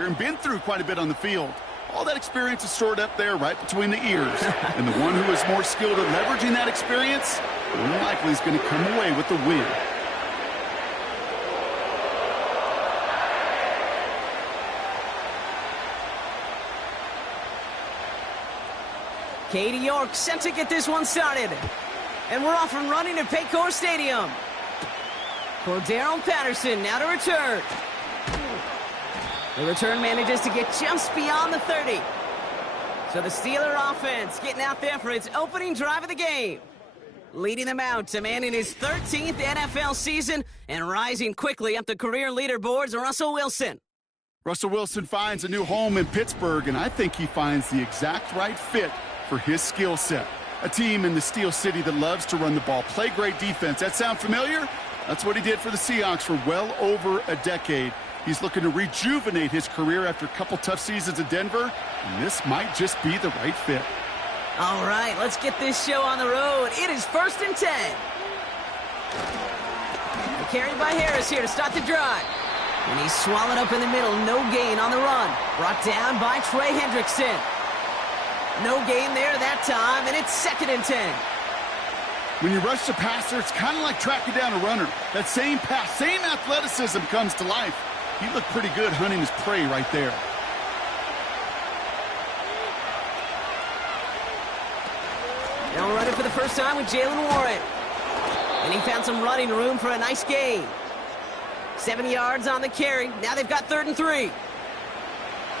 And been through quite a bit on the field. All that experience is stored up there right between the ears. And the one who is more skilled at leveraging that experience, more likely is going to come away with the win. Katie York set to get this one started. And we're off and running at Paycor Stadium. Cordero Patterson now to return. The return manages to get just beyond the 30. So the Steeler offense getting out there for its opening drive of the game. Leading them out to man in his 13th NFL season and rising quickly up the career leaderboards, Russell Wilson. Russell Wilson finds a new home in Pittsburgh, and I think he finds the exact right fit for his skill set. A team in the Steel City that loves to run the ball, play great defense. That sound familiar? That's what he did for the Seahawks for well over a decade. He's looking to rejuvenate his career after a couple tough seasons in Denver, and this might just be the right fit. All right, let's get this show on the road. It is 1st and 10. Carried by Harris here to start the drive. And he's swallowed up in the middle. No gain on the run. Brought down by Trey Hendrickson. No gain there that time, and it's 2nd and 10. When you rush the passer, it's kind of like tracking down a runner. That same pass, same athleticism comes to life. He looked pretty good hunting his prey right there. Now we're running for the first time with Jalen Warren. And he found some running room for a nice gain. 7 yards on the carry. Now they've got 3rd and 3.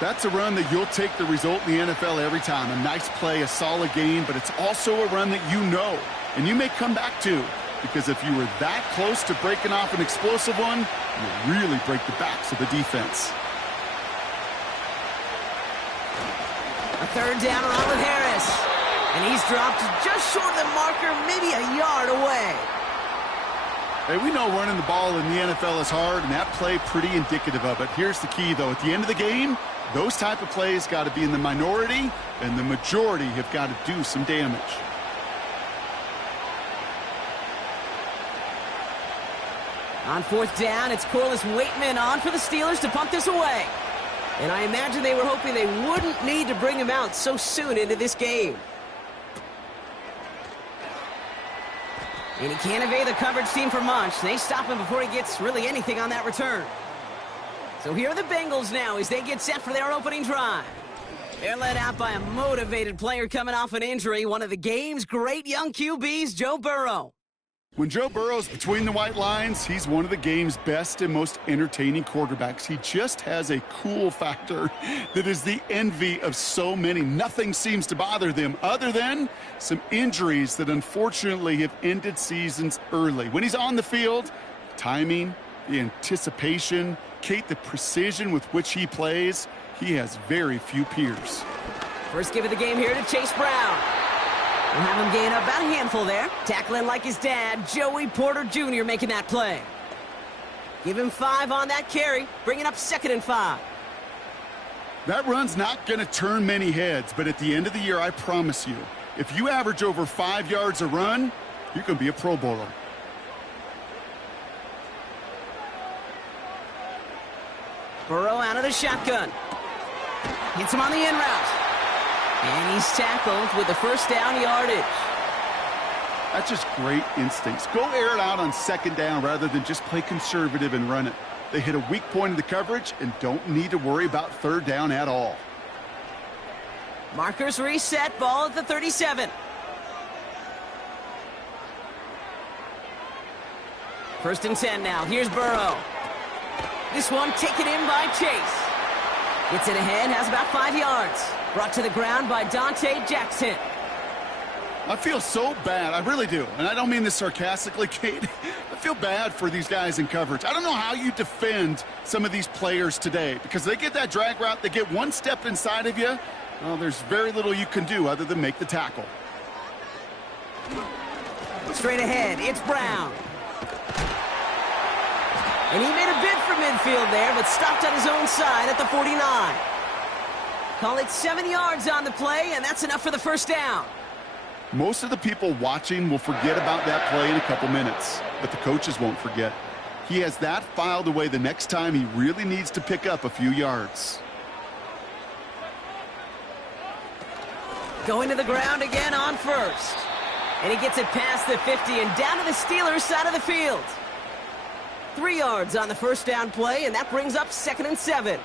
That's a run that you'll take the result in the NFL every time. A nice play, a solid gain, but it's also a run that you know and you may come back to, because if you were that close to breaking off an explosive one, you'll really break the backs of the defense. A 3rd down around with Harris. And he's dropped just short of the marker, maybe a yard away. Hey, we know running the ball in the NFL is hard, and that play pretty indicative of it. Here's the key, though. At the end of the game, those type of plays got to be in the minority, and the majority have got to do some damage. On 4th down, it's Corliss Waitman on for the Steelers to punt this away. And I imagine they were hoping they wouldn't need to bring him out so soon into this game. And he can't evade the coverage team for much. They stop him before he gets really anything on that return. So here are the Bengals now as they get set for their opening drive. They're led out by a motivated player coming off an injury, one of the game's great young QBs, Joe Burrow. When Joe Burrow's between the white lines, he's one of the game's best and most entertaining quarterbacks. He just has a cool factor that is the envy of so many. Nothing seems to bother them other than some injuries that unfortunately have ended seasons early. When he's on the field, timing, the anticipation, Kate, the precision with which he plays, he has very few peers. First give of the game here to Chase Brown. We'll have him gain about a handful there. Tackling like his dad, Joey Porter Jr. making that play. Give him 5 on that carry, bringing up 2nd and 5. That run's not going to turn many heads, but at the end of the year, I promise you, if you average over 5 yards a run, you're going to be a Pro Bowler. Burrow out of the shotgun. Hits him on the in route. And he's tackled with the 1st down yardage. That's just great instincts. Go air it out on 2nd down rather than just play conservative and run it. They hit a weak point in the coverage and don't need to worry about 3rd down at all. Markers reset, ball at the 37. First and 10 now. Here's Burrow. This one taken in by Chase. Gets it ahead, has about 5 yards. Brought to the ground by Dante Jackson. I feel so bad. I really do. And I don't mean this sarcastically, Kate. I feel bad for these guys in coverage. I don't know how you defend some of these players today because they get that drag route, they get one step inside of you. Well, there's very little you can do other than make the tackle. Straight ahead, it's Brown. And he made a bid for midfield there, but stopped on his own side at the 49. Call it 7 yards on the play, and that's enough for the 1st down. Most of the people watching will forget about that play in a couple minutes, but the coaches won't forget. He has that filed away the next time he really needs to pick up a few yards. Going to the ground again on first. And he gets it past the 50 and down to the Steelers' side of the field. 3 yards on the first down play, and that brings up 2nd and 7.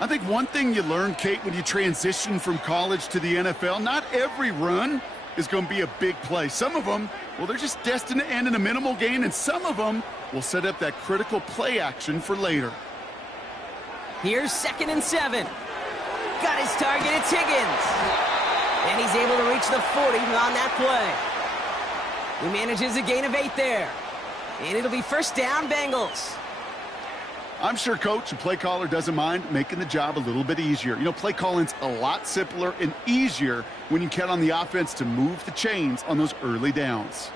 I think one thing you learn, Kate, when you transition from college to the NFL, not every run is going to be a big play. Some of them, well, they're just destined to end in a minimal gain, and some of them will set up that critical play action for later. Here's 2nd and 7. Got his target, it's Higgins. And he's able to reach the 40 on that play. He manages a gain of 8 there. And it'll be first down, Bengals. I'm sure coach and play caller doesn't mind making the job a little bit easier. You know, play calling's a lot simpler and easier when you count on the offense to move the chains on those early downs.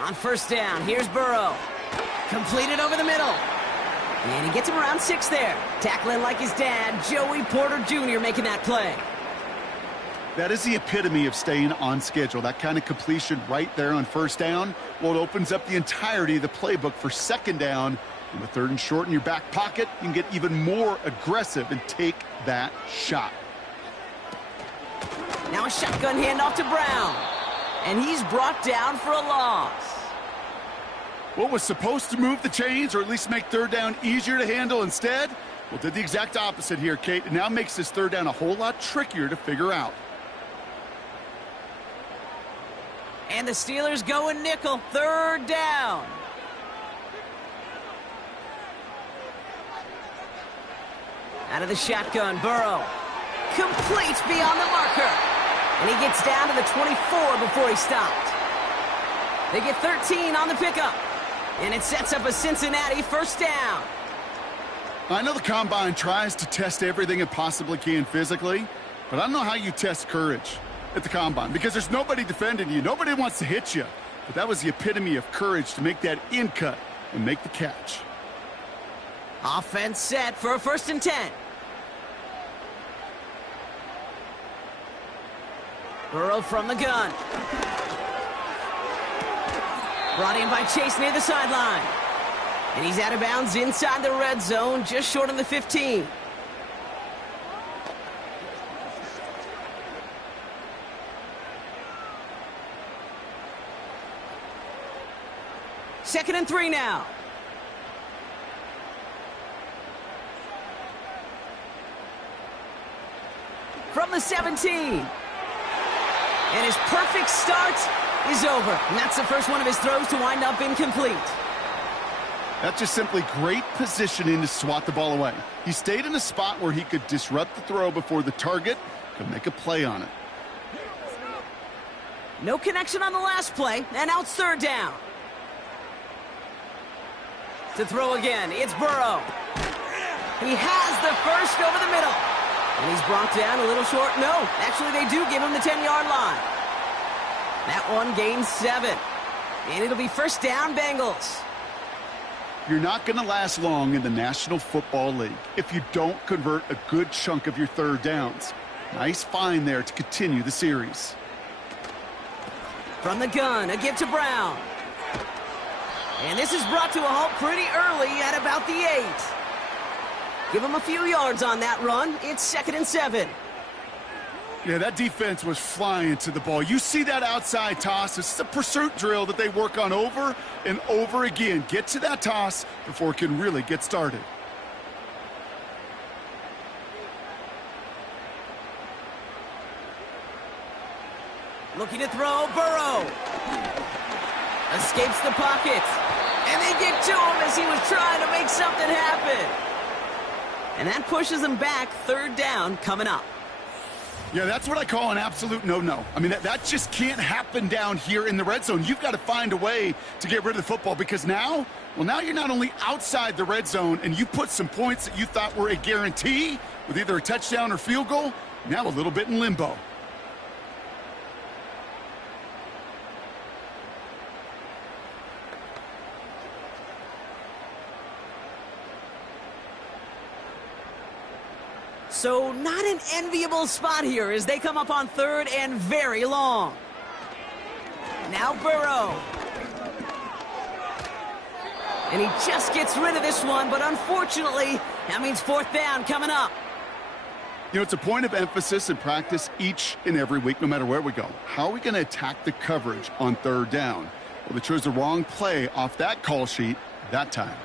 On first down, here's Burrow. Completed over the middle. And he gets him around 6 there. Tackling like his dad, Joey Porter Jr. making that play. That is the epitome of staying on schedule. That kind of completion right there on first down. Well, it opens up the entirety of the playbook for second down. And with 3rd and short in your back pocket, you can get even more aggressive and take that shot. Now a shotgun handoff to Brown. And he's brought down for a loss. What was supposed to move the chains or at least make 3rd down easier to handle instead? Well, did the exact opposite here, Kate. It now makes this 3rd down a whole lot trickier to figure out. And the Steelers go in nickel, 3rd down. Out of the shotgun, Burrow. Complete beyond the marker. And he gets down to the 24 before he stopped. They get 13 on the pickup. And it sets up a Cincinnati first down. I know the Combine tries to test everything it possibly can physically, but I don't know how you test courage at the Combine because there's nobody defending you. Nobody wants to hit you. But that was the epitome of courage to make that in cut and make the catch. Offense set for a 1st and 10. Burrow from the gun. Brought in by Chase near the sideline. And he's out of bounds inside the red zone, just short of the 15. Second and 3 now. From the 17. And his perfect start is over. And that's the first one of his throws to wind up incomplete. That's just simply great positioning to swat the ball away. He stayed in a spot where he could disrupt the throw before the target could make a play on it. No connection on the last play, and now it's 3rd down. To throw again, it's Burrow. He has the first over the middle. And he's brought down a little short. No, actually they do give him the 10-yard line. That one gains 7. And it'll be first down, Bengals. You're not going to last long in the National Football League if you don't convert a good chunk of your 3rd downs. Nice find there to continue the series. From the gun, a give to Brown. And this is brought to a halt pretty early at about the 8. Give him a few yards on that run. It's 2nd and 7. Yeah, that defense was flying to the ball. You see that outside toss. This is a pursuit drill that they work on over and over again. Get to that toss before it can really get started. Looking to throw, Burrow. Escapes the pocket. And they get to him as he was trying to make something happen. And that pushes him back, 3rd down coming up. Yeah, that's what I call an absolute no-no. I mean, that just can't happen down here in the red zone. You've got to find a way to get rid of the football because now you're not only outside the red zone and you put some points that you thought were a guarantee with either a touchdown or field goal, now a little bit in limbo. So not an enviable spot here as they come up on 3rd and very long. Now Burrow. And he just gets rid of this one, but unfortunately, that means fourth down coming up. You know, it's a point of emphasis in practice each and every week, no matter where we go. How are we going to attack the coverage on third down? Well, they chose the wrong play off that call sheet that time.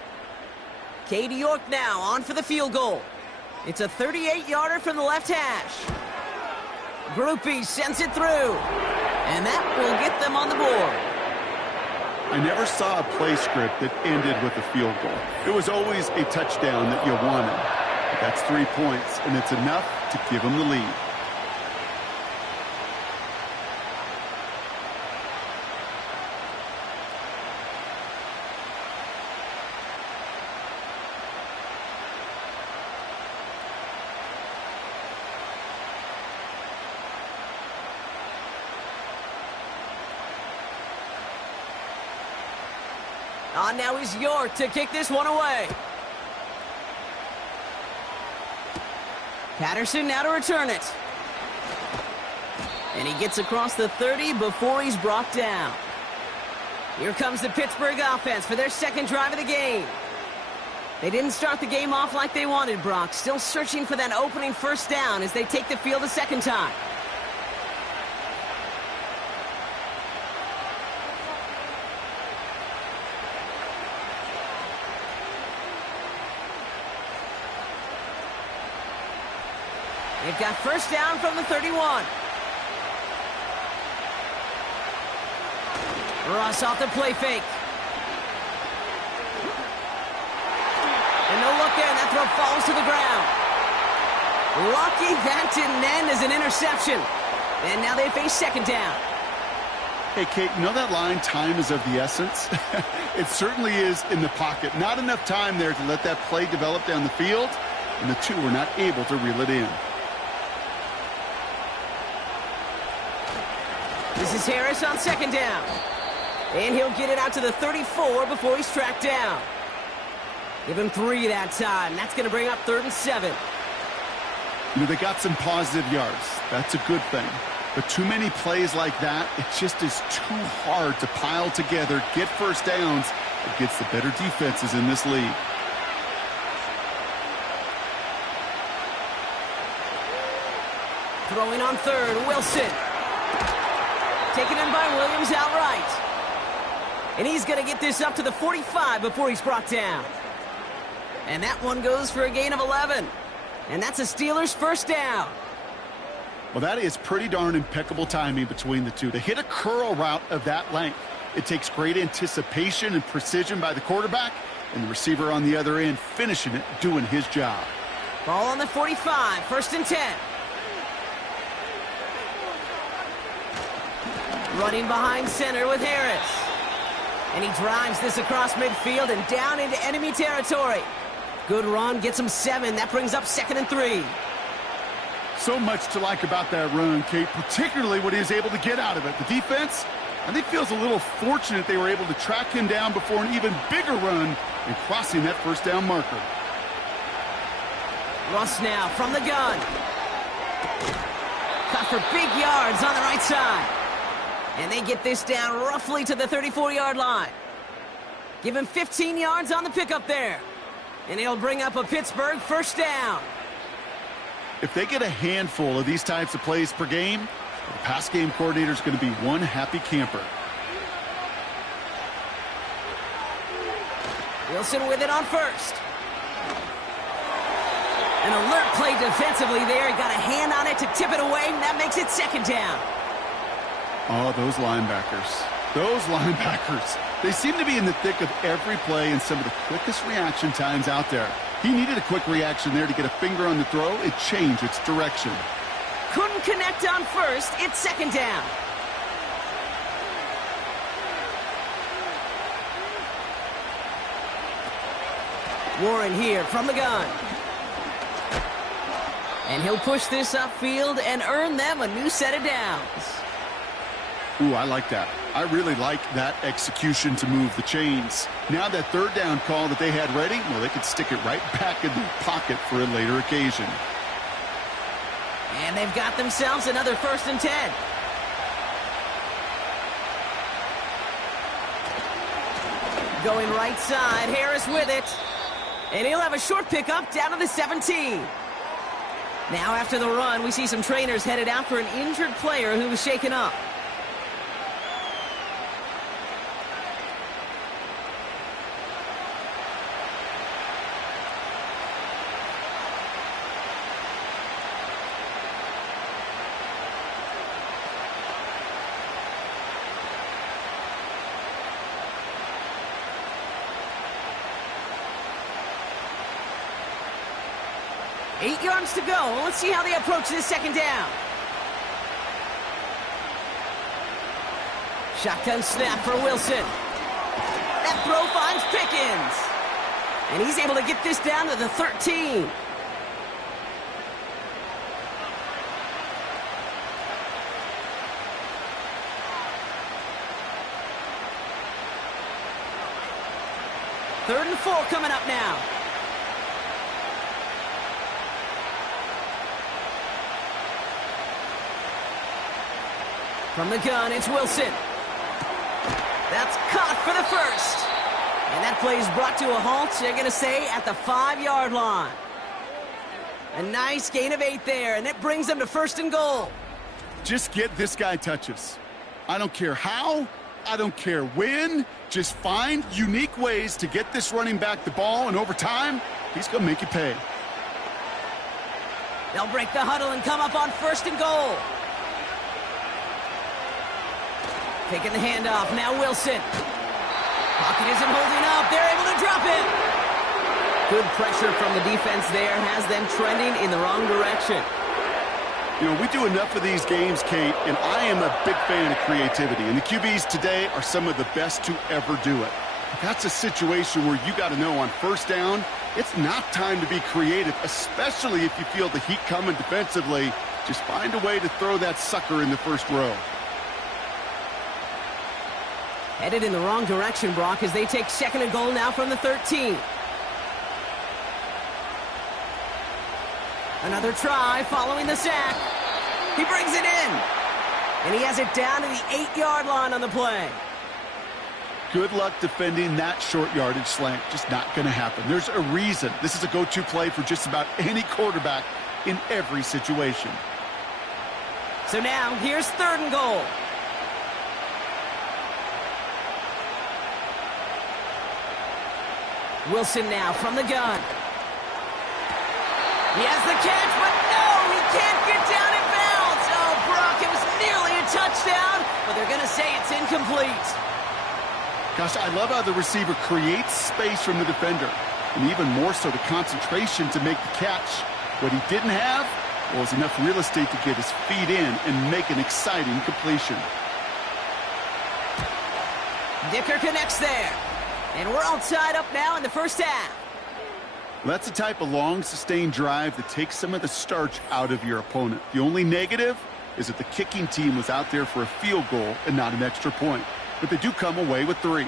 Katie York now on for the field goal. It's a 38-yarder from the left hash. Groupie sends it through, and that will get them on the board. I never saw a play script that ended with a field goal. It was always a touchdown that you wanted. But that's 3 points, and it's enough to give them the lead. On now is York to kick this one away. Patterson now to return it. And he gets across the 30 before he's brought down. Here comes the Pittsburgh offense for their second drive of the game. They didn't start the game off like they wanted, Brock. Still searching for that opening first down as they take the field a second time. They've got first down from the 31. Ross off the play fake. And no look there, and that throw falls to the ground. Lucky that didn't end as an interception. And now they face second down. Hey, Kate, you know that line, time is of the essence? It certainly is in the pocket. Not enough time there to let that play develop down the field, and the two were not able to reel it in. This is Harris on second down. And he'll get it out to the 34 before he's tracked down. Give him 3 that time. That's going to bring up 3rd and 7. You know, they got some positive yards. That's a good thing. But too many plays like that, it just is too hard to pile together, get first downs against the better defenses in this league. Throwing on 3rd, Wilson. Taken in by Williams outright. And he's going to get this up to the 45 before he's brought down. And that one goes for a gain of 11. And that's a Steelers first down. Well, that is pretty darn impeccable timing between the two. To hit a curl route of that length, it takes great anticipation and precision by the quarterback, and the receiver on the other end finishing it, doing his job. Ball on the 45, 1st and 10. Running behind center with Harris. And he drives this across midfield and down into enemy territory. Good run, gets him 7. That brings up 2nd and 3. So much to like about that run, Kate, particularly what he was able to get out of it. The defense, I think, feels a little fortunate they were able to track him down before an even bigger run and crossing that first down marker. Russ now from the gun. Cut for big yards on the right side. And they get this down roughly to the 34-yard line. Give him 15 yards on the pickup there. And it'll bring up a Pittsburgh first down. If they get a handful of these types of plays per game, the pass game coordinator is going to be one happy camper. Wilson with it on 1st. An alert play defensively there. He got a hand on it to tip it away, and that makes it 2nd down. Oh, those linebackers. Those linebackers. They seem to be in the thick of every play and some of the quickest reaction times out there. He needed a quick reaction there to get a finger on the throw. It changed its direction. Couldn't connect on 1st. It's 2nd down. Warren here from the gun. And he'll push this upfield and earn them a new set of downs. Ooh, I like that. I really like that execution to move the chains. Now that 3rd down call that they had ready, well, they could stick it right back in the pocket for a later occasion. And they've got themselves another 1st and 10. Going right side, Harris with it. And he'll have a short pickup down to the 17. Now after the run, we see some trainers headed out for an injured player who was shaken up. Eight yards to go. Let's see how they approach this second down. Shotgun snap for Wilson. That throw finds Pickens. And he's able to get this down to the 13. Third and 4 coming up now. From the gun, it's Wilson. That's caught for the first. And that play is brought to a halt, they're going to say, at the 5-yard line. A nice gain of 8 there, and that brings them to 1st and goal. Just get this guy touches. I don't care how, I don't care when. Just find unique ways to get this running back the ball, and over time, he's going to make you pay. They'll break the huddle and come up on 1st and goal. Taking the handoff, now Wilson. Pocket isn't holding up, they're able to drop it. Good pressure from the defense there has them trending in the wrong direction. You know, we do enough of these games, Kate, and I am a big fan of creativity, and the QBs today are some of the best to ever do it. That's a situation where you got to know on 1st down, it's not time to be creative, especially if you feel the heat coming defensively. Just find a way to throw that sucker in the 1st row. Headed in the wrong direction, Brock, as they take 2nd and goal now from the 13. Another try following the sack. He brings it in. And he has it down to the 8-yard line on the play. Good luck defending that short yardage slant. Just not going to happen. There's a reason. This is a go-to play for just about any quarterback in every situation. So now, here's 3rd and goal. Wilson now from the gun. He has the catch, but no, he can't get down in bounds. Oh, Brock, it was nearly a touchdown, but they're going to say it's incomplete. Gosh, I love how the receiver creates space from the defender, and even more so the concentration to make the catch. What he didn't have was enough real estate to get his feet in and make an exciting completion. Dicker connects there. And we're all tied up now in the 1st half. That's the type of long, sustained drive that takes some of the starch out of your opponent. The only negative is that the kicking team was out there for a field goal and not an extra point. But they do come away with 3.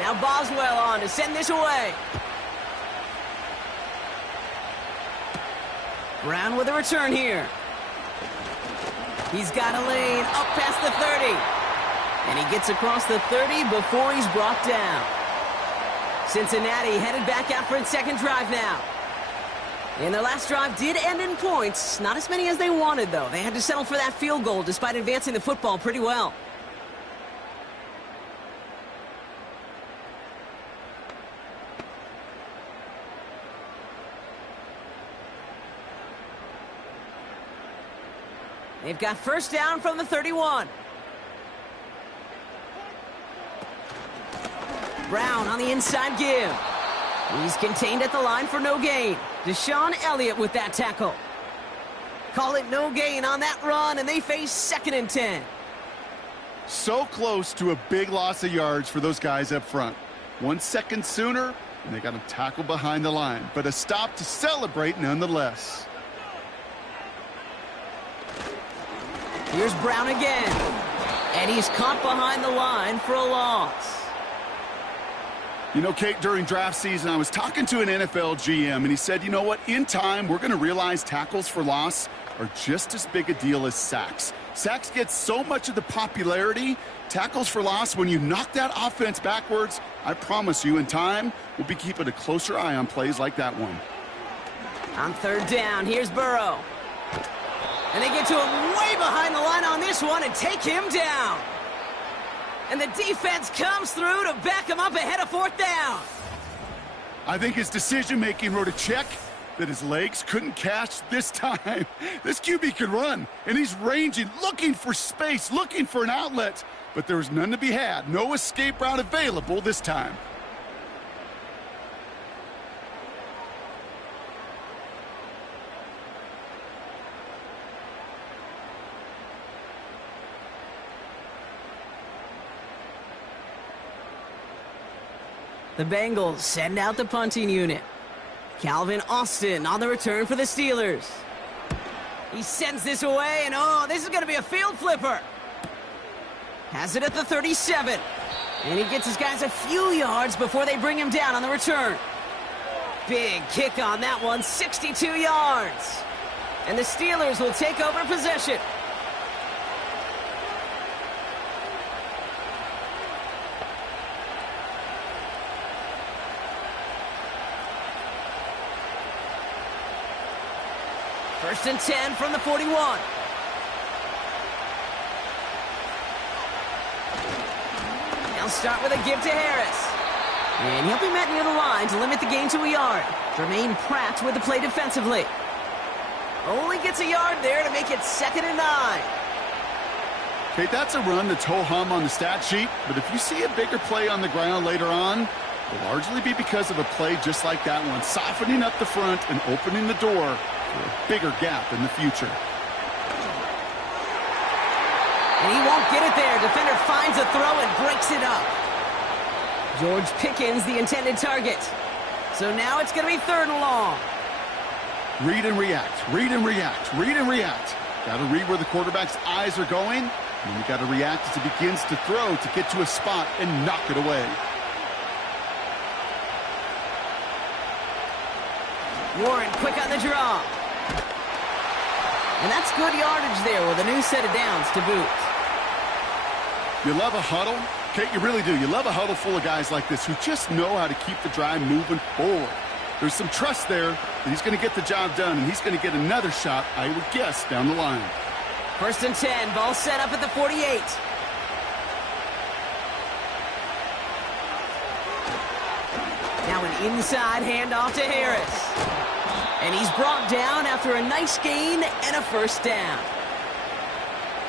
Now Boswell on to send this away. Brown with a return here. He's got a lane up past the 30. And he gets across the 30 before he's brought down. Cincinnati headed back out for its 2nd drive now. And their last drive did end in points. Not as many as they wanted, though. They had to settle for that field goal despite advancing the football pretty well. They've got 1st down from the 31. Brown on the inside give. He's contained at the line for no gain. Deshaun Elliott with that tackle. Call it no gain on that run, and they face 2nd and 10. So close to a big loss of yards for those guys up front. 1 second sooner, and they got a tackle behind the line. But a stop to celebrate nonetheless. Here's Brown again. And he's caught behind the line for a loss. You know, Kate, during draft season, I was talking to an NFL GM, and he said, you know what, in time, we're going to realize tackles for loss are just as big a deal as sacks. Sacks get so much of the popularity. Tackles for loss, when you knock that offense backwards, I promise you, in time, we'll be keeping a closer eye on plays like that one. On third down, here's Burrow. And they get to him way behind the line on this one and take him down. And the defense comes through to back him up ahead of fourth down. I think his decision-making wrote a check that his legs couldn't catch this time. This QB can run, and he's ranging, looking for space, looking for an outlet. But there was none to be had. No escape route available this time. The Bengals send out the punting unit. Calvin Austin on the return for the Steelers. He sends this away, and oh, this is going to be a field flipper. Has it at the 37. And he gets his guys a few yards before they bring him down on the return. Big kick on that one, 62 yards. And the Steelers will take over possession. First and 10 from the 41. They'll start with a give to Harris. And he'll be met near the line to limit the gain to a yard. Jermaine Pratt with the play defensively. Only gets a yard there to make it 2nd and 9. Okay, that's a run that's ho-hum on the stat sheet, but if you see a bigger play on the ground later on, it'll largely be because of a play just like that one, softening up the front and opening the door for a bigger gap in the future. And he won't get it there. Defender finds a throw and breaks it up. George Pickens, the intended target. So now it's going to be 3rd and long. Read and react, read and react, read and react. Got to read where the quarterback's eyes are going, and then you got to react as he begins to throw to get to a spot and knock it away. Warren quick on the draw. And that's good yardage there with a new set of downs to boot. You love a huddle? Kate, you really do. You love a huddle full of guys like this who just know how to keep the drive moving forward. There's some trust there that he's going to get the job done, and he's going to get another shot, I would guess, down the line. 1st and 10, ball set up at the 48. Now an inside handoff to Harris. And he's brought down after a nice gain and a first down.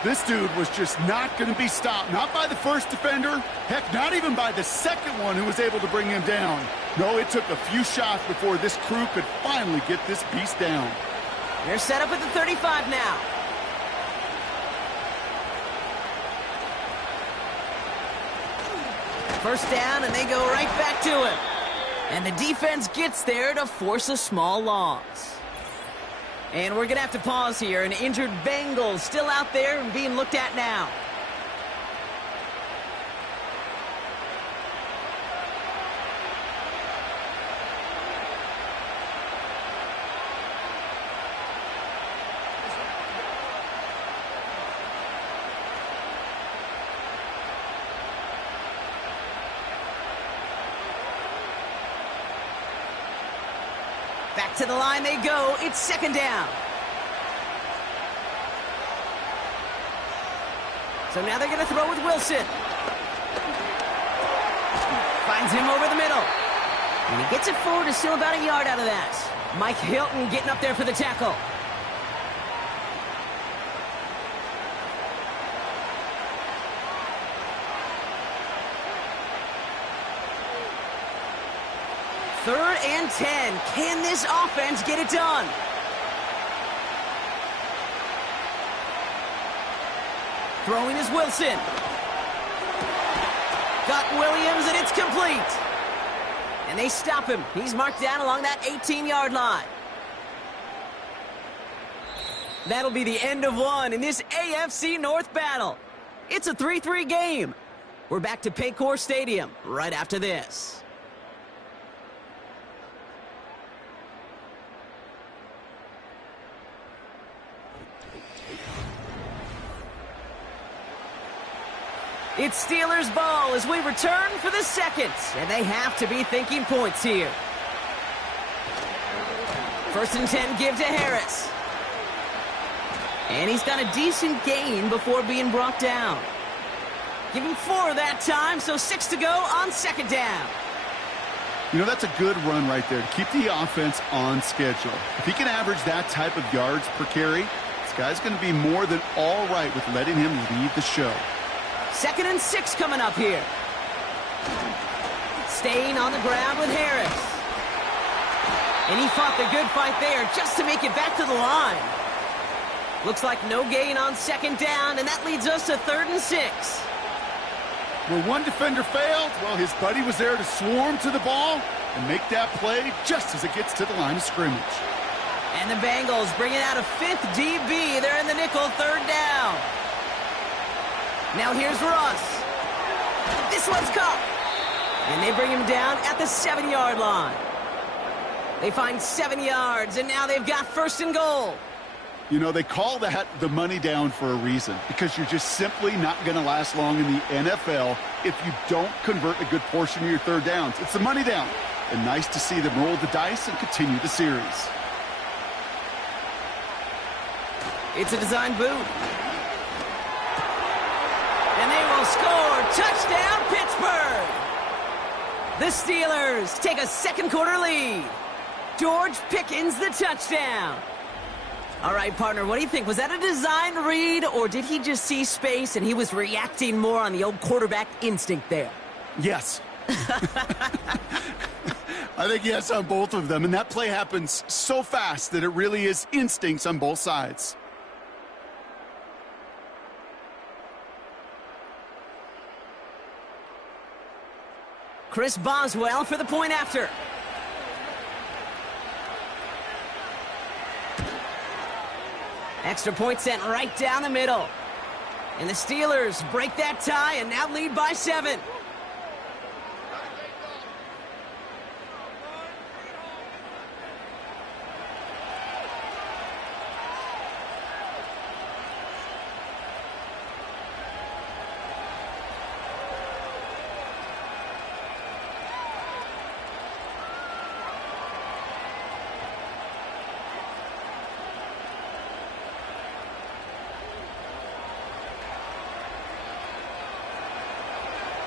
This dude was just not going to be stopped. Not by the first defender. Heck, not even by the second one who was able to bring him down. No, it took a few shots before this crew could finally get this beast down. They're set up at the 35 now. First down, and they go right back to him. And the defense gets there to force a small loss. And we're going to have to pause here. An injured Bengals still out there and being looked at now. Back to the line they go. It's 2nd down. So now they're going to throw with Wilson. Finds him over the middle. And he gets it forward to steal about a yard out of that. Mike Hilton getting up there for the tackle. Third and 10. Can this offense get it done? Throwing is Wilson. Got Williams, and it's complete. And they stop him. He's marked down along that 18-yard line. That'll be the end of one in this AFC North battle. It's a 3-3 game. We're back to Paycor Stadium right after this. It's Steelers ball as we return for the second, and they have to be thinking points here. 1st and 10 give to Harris. And he's got a decent gain before being brought down. Give him 4 that time, so 6 to go on 2nd down. You know, that's a good run right there to keep the offense on schedule. If he can average that type of yards per carry, this guy's going to be more than all right with letting him lead the show. 2nd and 6 coming up here. Staying on the ground with Harris. And he fought the good fight there just to make it back to the line. Looks like no gain on 2nd down, and that leads us to 3rd and 6. Where one defender failed, well, his buddy was there to swarm to the ball and make that play just as it gets to the line of scrimmage. And the Bengals bringing out a 5th DB. They're in the nickel, 3rd down. Now here's Russ. This one's caught. And they bring him down at the 7-yard line. They find 7 yards, and now they've got 1st and goal. You know, they call that the money down for a reason, because you're just simply not going to last long in the NFL if you don't convert a good portion of your 3rd downs. It's the money down. And nice to see them roll the dice and continue the series. It's a design boot. And they will score. Touchdown, Pittsburgh! The Steelers take a 2nd quarter lead. George Pickens the touchdown. All right, partner, what do you think? Was that a design read, or did he just see space and he was reacting more on the old quarterback instinct there? Yes. I think yes on both of them, and that play happens so fast that it really is instincts on both sides. Chris Boswell for the point after. Extra point sent right down the middle. And the Steelers break that tie and now lead by 7.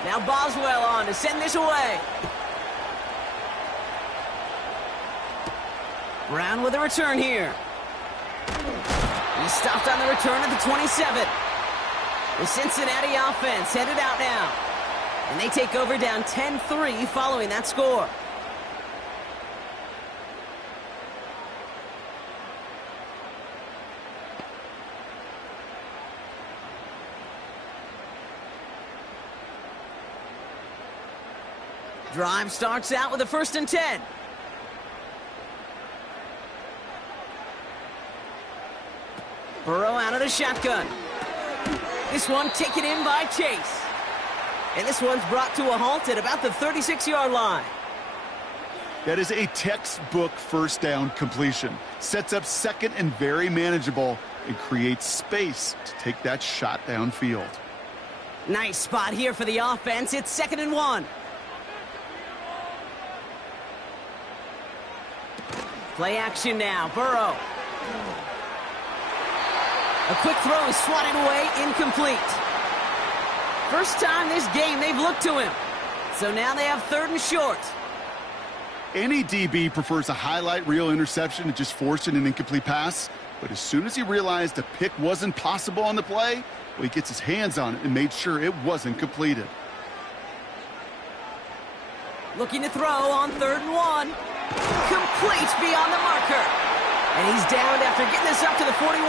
Now Boswell on to send this away. Brown with a return here. He stopped on the return at the 27. The Cincinnati offense headed out now. And they take over down 10-3 following that score. Drive starts out with a 1st and 10. Burrow out of the shotgun. This one taken in by Chase. And this one's brought to a halt at about the 36-yard line. That is a textbook 1st down completion. Sets up 2nd and very manageable and creates space to take that shot downfield. Nice spot here for the offense. It's 2nd and 1. Play action now. Burrow. A quick throw is swatted away, incomplete. First time this game they've looked to him. So now they have 3rd and short. Any DB prefers a highlight reel interception to just forcing an incomplete pass. But as soon as he realized a pick wasn't possible on the play, well, he gets his hands on it and made sure it wasn't completed. Looking to throw on 3rd and 1. Complete beyond the marker. And he's downed after getting this up to the 41.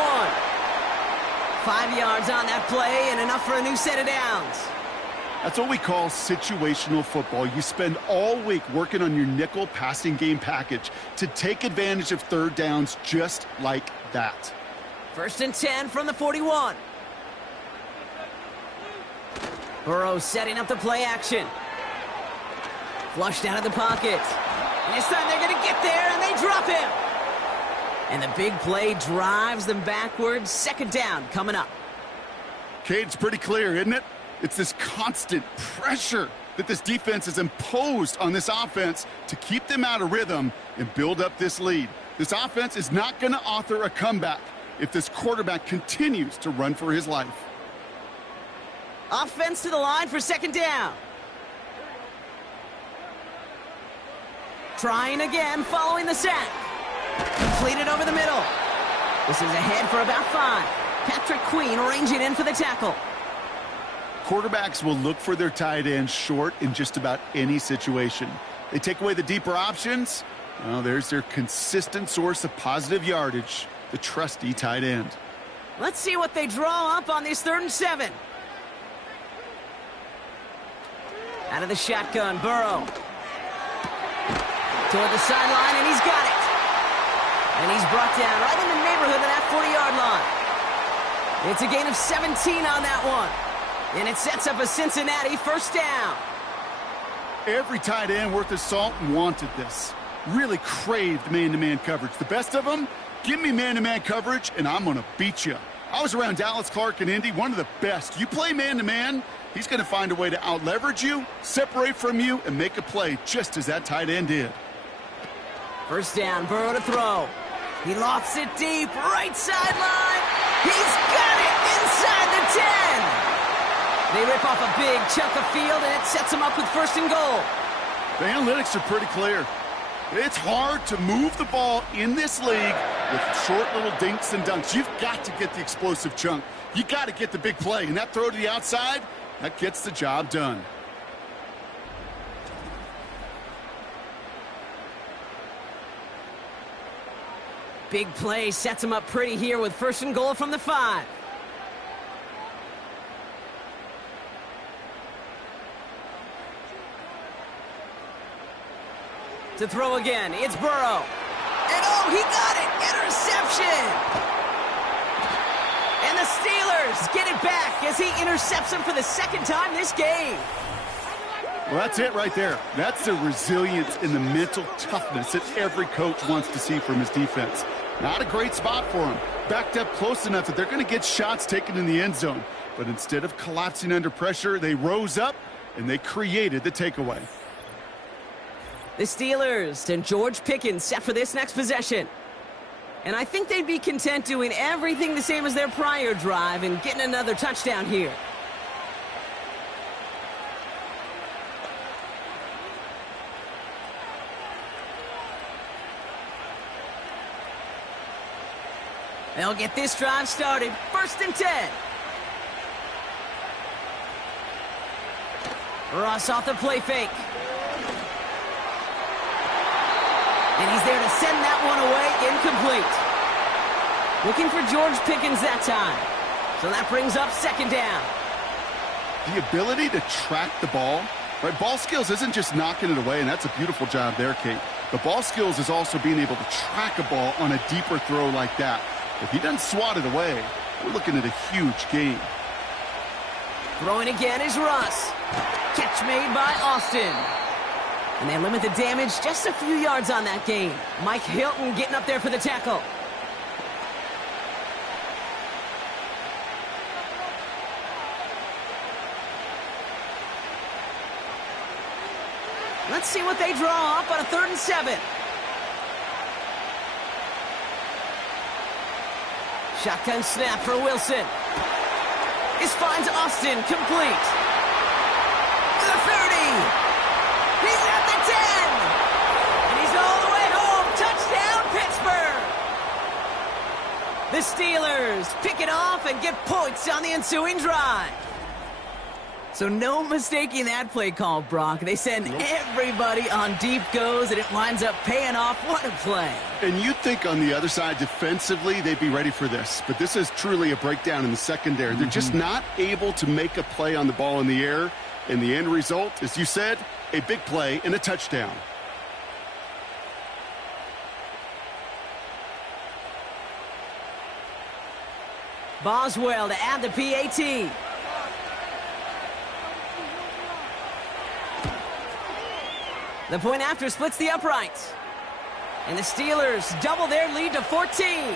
5 yards on that play and enough for a new set of downs. That's what we call situational football. You spend all week working on your nickel passing game package to take advantage of 3rd downs just like that. 1st and 10 from the 41. Burrow setting up the play action. Flushed out of the pocket. And this time they're going to get there, and they drop him. And the big play drives them backwards. Second down coming up. Cade, it's pretty clear, isn't it? It's this constant pressure that this defense has imposed on this offense to keep them out of rhythm and build up this lead. This offense is not going to author a comeback if this quarterback continues to run for his life. Offense to the line for second down. Trying again, following the sack. Completed over the middle. This is ahead for about 5. Patrick Queen ranging in for the tackle. Quarterbacks will look for their tight end short in just about any situation. They take away the deeper options. Well, there's their consistent source of positive yardage, the trusty tight end. Let's see what they draw up on this 3rd and 7. Out of the shotgun, Burrow. Toward the sideline, and he's got it. And he's brought down right in the neighborhood of that 40-yard line. It's a gain of 17 on that one. And it sets up a Cincinnati first down. Every tight end worth his salt wanted this. Really craved man-to-man coverage. The best of them, give me man-to-man coverage, and I'm going to beat you. I was around Dallas Clark and Indy, one of the best. You play man-to-man, he's going to find a way to out-leverage you, separate from you, and make a play just as that tight end did. First down, Burrow to throw. He lofts it deep, right sideline. He's got it inside the 10. They rip off a big chunk of field, and it sets them up with 1st and goal. The analytics are pretty clear. It's hard to move the ball in this league with short little dinks and dunks. You've got to get the explosive chunk. You got to get the big play, and that throw to the outside, that gets the job done. Big play sets him up pretty here with 1st and goal from the 5. To throw again, it's Burrow. And oh, he got it! Interception! And the Steelers get it back as he intercepts him for the 2nd time this game. Well, that's it right there. That's the resilience and the mental toughness that every coach wants to see from his defense. Not a great spot for him. Backed up close enough that they're going to get shots taken in the end zone. But instead of collapsing under pressure, they rose up and they created the takeaway. The Steelers and George Pickens set for this next possession. And I think they'd be content doing everything the same as their prior drive and getting another touchdown here. They'll get this drive started. 1st and 10. Ross off the play fake. And he's there to send that one away, incomplete. Looking for George Pickens that time. So that brings up 2nd down. The ability to track the ball, right? Ball skills isn't just knocking it away, and that's a beautiful job there, Kate. The ball skills is also being able to track a ball on a deeper throw like that. If he doesn't swat it away, we're looking at a huge gain. Throwing again is Russ. Catch made by Austin. And they limit the damage just a few yards on that gain. Mike Hilton getting up there for the tackle. Let's see what they draw up on a 3rd and 7. Shotgun snap for Wilson. This finds Austin complete. To the 30. He's at the 10. And he's all the way home. Touchdown, Pittsburgh. The Steelers pick it off and get points on the ensuing drive. So no mistaking that play call, Brock. They send everybody on deep goes, and it winds up paying off. What a play. And you'd think on the other side, defensively, they'd be ready for this. But this is truly a breakdown in the secondary. They're just not able to make a play on the ball in the air. And the end result, as you said, a big play and a touchdown. Boswell to add the PAT. The point after splits the uprights. And the Steelers double their lead to 14.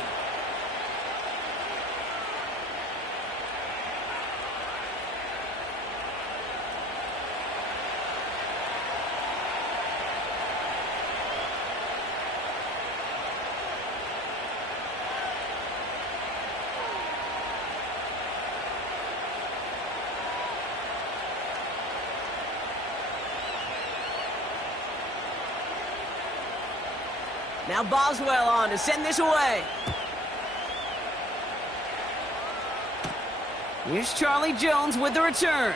Now Boswell on to send this away. Here's Charlie Jones with the return.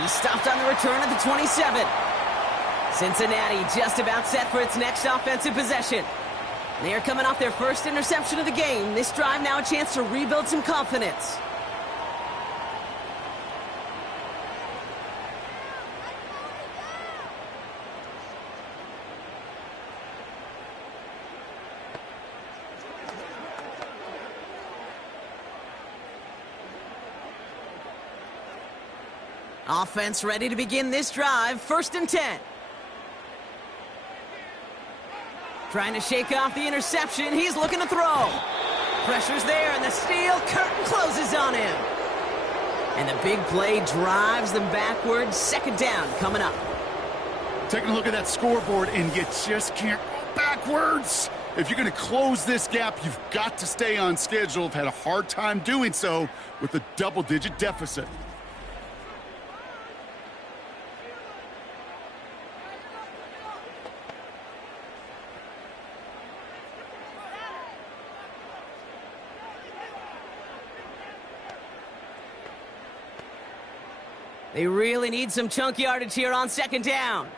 He's stopped on the return at the 27. Cincinnati just about set for its next offensive possession. They are coming off their first interception of the game. This drive now a chance to rebuild some confidence. Offense ready to begin this drive. 1st and 10. Trying to shake off the interception. He's looking to throw. Pressure's there, and the steel curtain closes on him. And the big play drives them backwards. 2nd down coming up. Taking a look at that scoreboard, and you just can't go backwards. If you're going to close this gap, you've got to stay on schedule. Have had a hard time doing so with a double-digit deficit. They really need some chunk yardage here on 2nd down.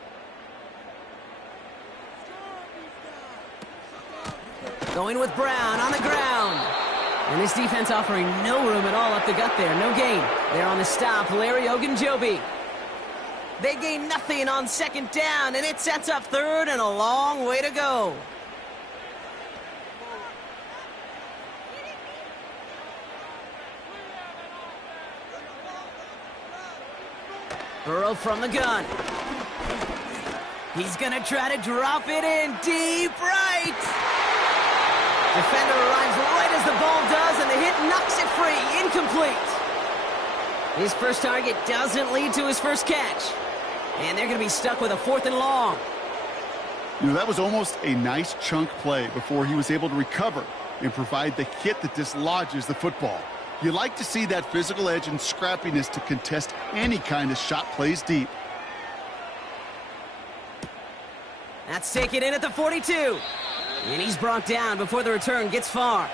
Going with Brown on the ground. And this defense offering no room at all up the gut there. No gain. They're on the stop. Larry Ogunjobi. They gain nothing on 2nd down, and it sets up 3rd and a long way to go. Burrow from the gun. He's going to try to drop it in deep right. Defender arrives right as the ball does, and the hit knocks it free. Incomplete. His first target doesn't lead to his first catch. And they're going to be stuck with a 4th and long. You know, that was almost a nice chunk play before he was able to recover and provide the hit that dislodges the football. You like to see that physical edge and scrappiness to contest any kind of shot plays deep. That's taken in at the 42. And he's brought down before the return gets far.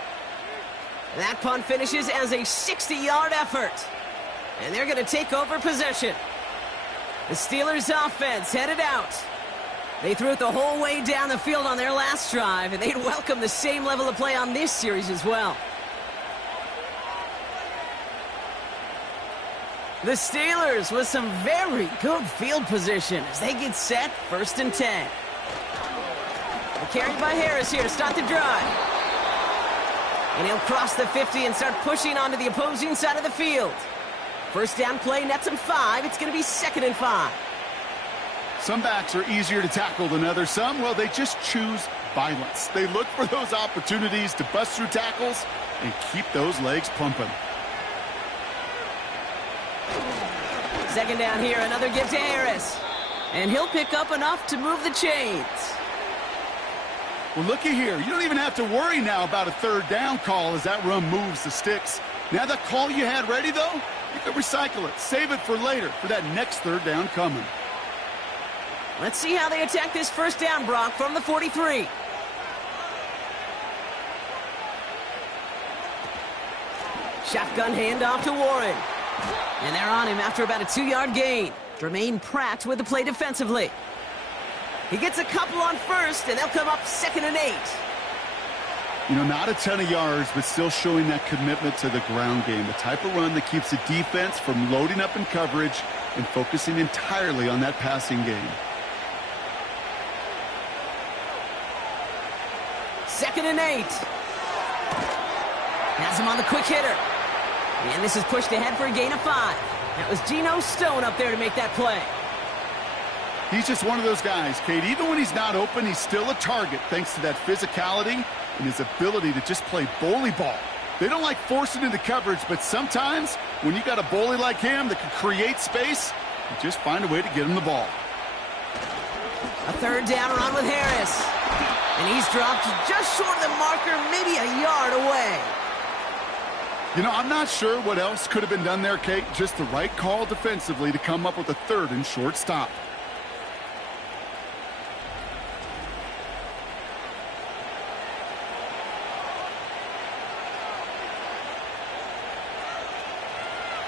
That punt finishes as a 60-yard effort. And they're going to take over possession. The Steelers offense headed out. They threw it the whole way down the field on their last drive, and they'd welcome the same level of play on this series as well. The Steelers with some very good field position as they get set. 1st and 10. Carried by Harris here to start the drive. And he'll cross the 50 and start pushing onto the opposing side of the field. 1st down play nets him 5. It's going to be 2nd and 5. Some backs are easier to tackle than others. Some, well, they just choose violence. They look for those opportunities to bust through tackles and keep those legs pumping. 2nd down here, another give to Harris. And he'll pick up enough to move the chains. Well, looky here. You don't even have to worry now about a 3rd down call as that run moves the sticks. Now that call you had ready, though, you can recycle it. Save it for later for that next 3rd down coming. Let's see how they attack this 1st down, Brock, from the 43. Shotgun handoff to Warren. And they're on him after about a 2-yard gain. Jermaine Pratt with the play defensively. He gets a couple on 1st, and they'll come up 2nd and 8. You know, not a ton of yards, but still showing that commitment to the ground game. The type of run that keeps the defense from loading up in coverage and focusing entirely on that passing game. 2nd and 8. Has him on the quick hitter. And this is pushed ahead for a gain of 5. That was Geno Stone up there to make that play. He's just one of those guys, Kate. Even when he's not open, he's still a target thanks to that physicality and his ability to just play bully ball. They don't like forcing into coverage, but sometimes when you got a bully like him that can create space, you just find a way to get him the ball. A third down run with Harris. And he's dropped just short of the marker, maybe a yard away. You know, I'm not sure what else could have been done there, Kate. Just the right call defensively to come up with a third and short stop.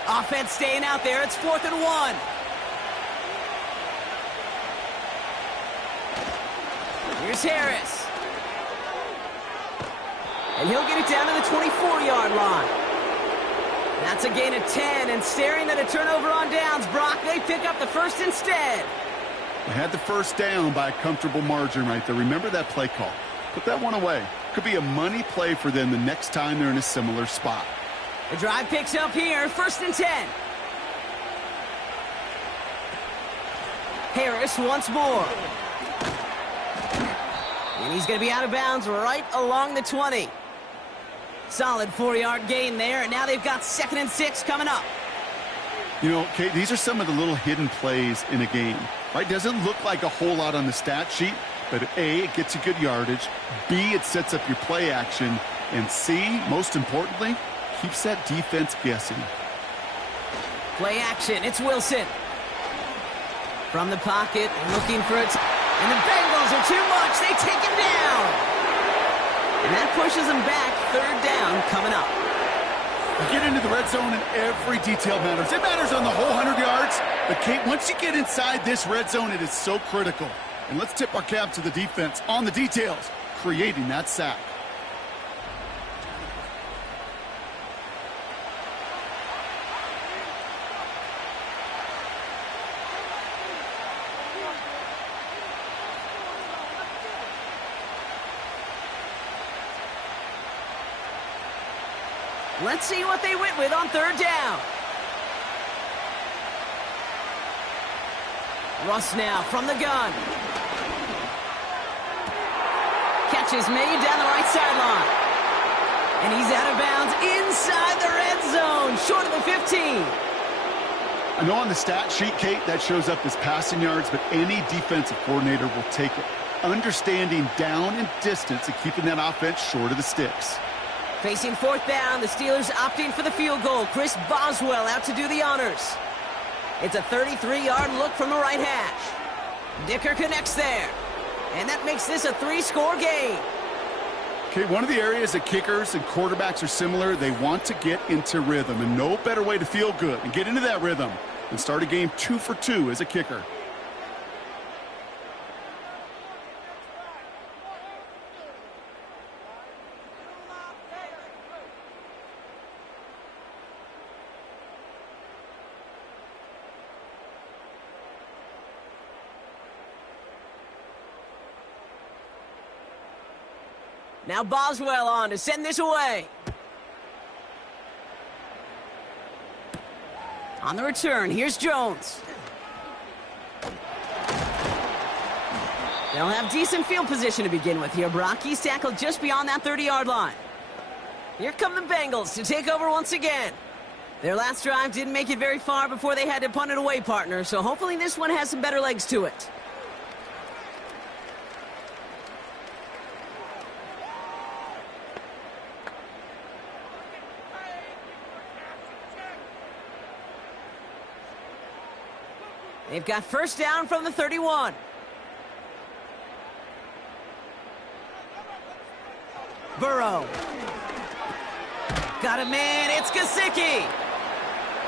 Offense staying out there. It's 4th and 1. Here's Harris. And he'll get it down to the 24-yard line. That's a gain of 10, and staring at a turnover on downs, Brock, they pick up the first instead. They had the first down by a comfortable margin right there. Remember that play call. Put that one away. Could be a money play for them the next time they're in a similar spot. The drive picks up here, 1st and 10. Harris once more. And he's going to be out of bounds right along the 20. Solid 4-yard gain there, and now they've got 2nd and 6 coming up. You know, Kate, these are some of the little hidden plays in a game, right? Doesn't look like a whole lot on the stat sheet, but A, it gets you good yardage, B, it sets up your play action, and C, most importantly, keeps that defense guessing. Play action, it's Wilson. From the pocket, looking for it. And the Bengals are too much. They take him down. And that pushes them back. 3rd down coming up. You get into the red zone and every detail matters. It matters on the whole 100 yards. But, Kate, once you get inside this red zone, it is so critical. And let's tip our cap to the defense on the details, creating that sack. Let's see what they went with on 3rd down. Russ now from the gun. Catch is made down the right sideline. And he's out of bounds inside the red zone, short of the 15. I know on the stat sheet, Kate, that shows up as passing yards, but any defensive coordinator will take it. Understanding down and distance and keeping that offense short of the sticks. Facing 4th down, the Steelers opting for the field goal. Chris Boswell out to do the honors. It's a 33-yard look from the right hash. Dicker connects there. And that makes this a 3-score game. Okay, one of the areas that kickers and quarterbacks are similar, they want to get into rhythm. And no better way to feel good and get into that rhythm than start a game 2 for 2 as a kicker. Now Boswell on to send this away. On the return, here's Jones. They'll have decent field position to begin with here, Brock. He's tackled just beyond that 30-yard line. Here come the Bengals to take over once again. Their last drive didn't make it very far before they had to punt it away, partner, so hopefully this one has some better legs to it. They've got 1st down from the 31. Burrow. Got a man, it's Gesicki.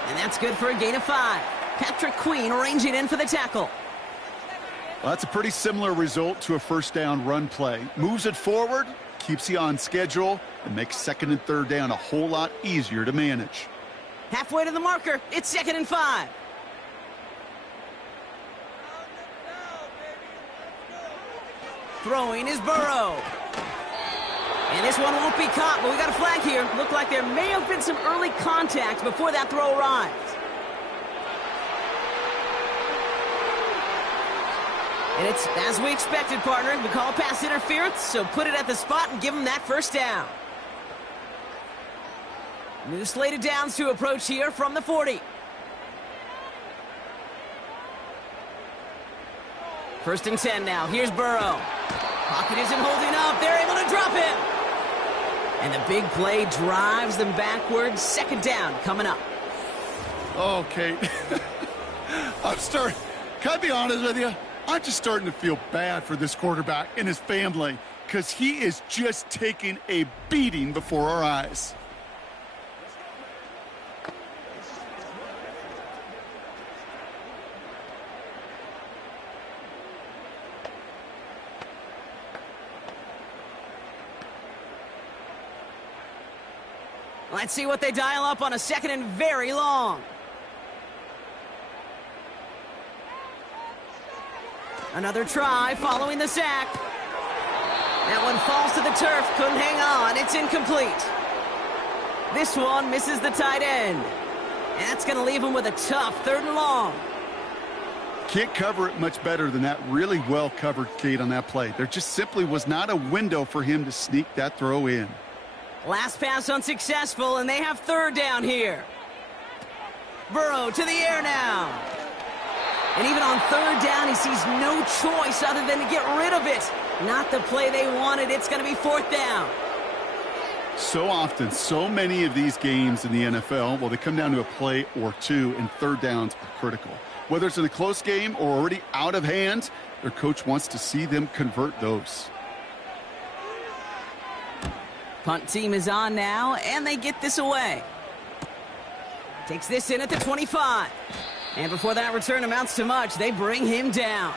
And that's good for a gain of 5. Patrick Queen ranging in for the tackle. Well, that's a pretty similar result to a 1st down run play. Moves it forward, keeps you on schedule, and makes 2nd and 3rd down a whole lot easier to manage. Halfway to the marker, it's 2nd and 5. Throwing is Burrow. And this one won't be caught, but we got a flag here. Looked like there may have been some early contact before that throw arrived. And it's as we expected, partner. We call pass interference, so put it at the spot and give them that first down. New slate of downs to approach here from the 40. First and 10 now. Here's Burrow. Pocket isn't holding up. They're able to drop it. And the big play drives them backwards. Second down coming up. Okay. Can I be honest with you? I'm just starting to feel bad for this quarterback and his family because he is just taking a beating before our eyes. Let's see what they dial up on a second and very long. Another try following the sack. That one falls to the turf. Couldn't hang on. It's incomplete. This one misses the tight end. And that's going to leave him with a tough third and long. Can't cover it much better than that. Really well covered, Kate, on that play. There just simply was not a window for him to sneak that throw in. Last pass unsuccessful, and they have third down here. Burrow to the air now. And even on third down, he sees no choice other than to get rid of it. Not the play they wanted. It's going to be fourth down. So often, so many of these games in the NFL, well, they come down to a play or two, and third downs are critical. Whether it's in a close game or already out of hand, their coach wants to see them convert those. Punt team is on now, and they get this away. Takes this in at the 25. And before that return amounts to much, they bring him down.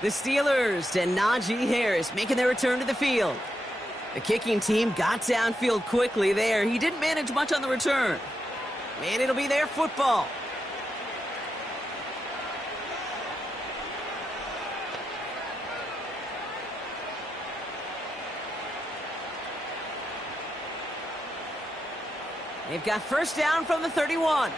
The Steelers and Najee Harris making their return to the field. The kicking team got downfield quickly there. He didn't manage much on the return. And it'll be their football. They've got first down from the 31.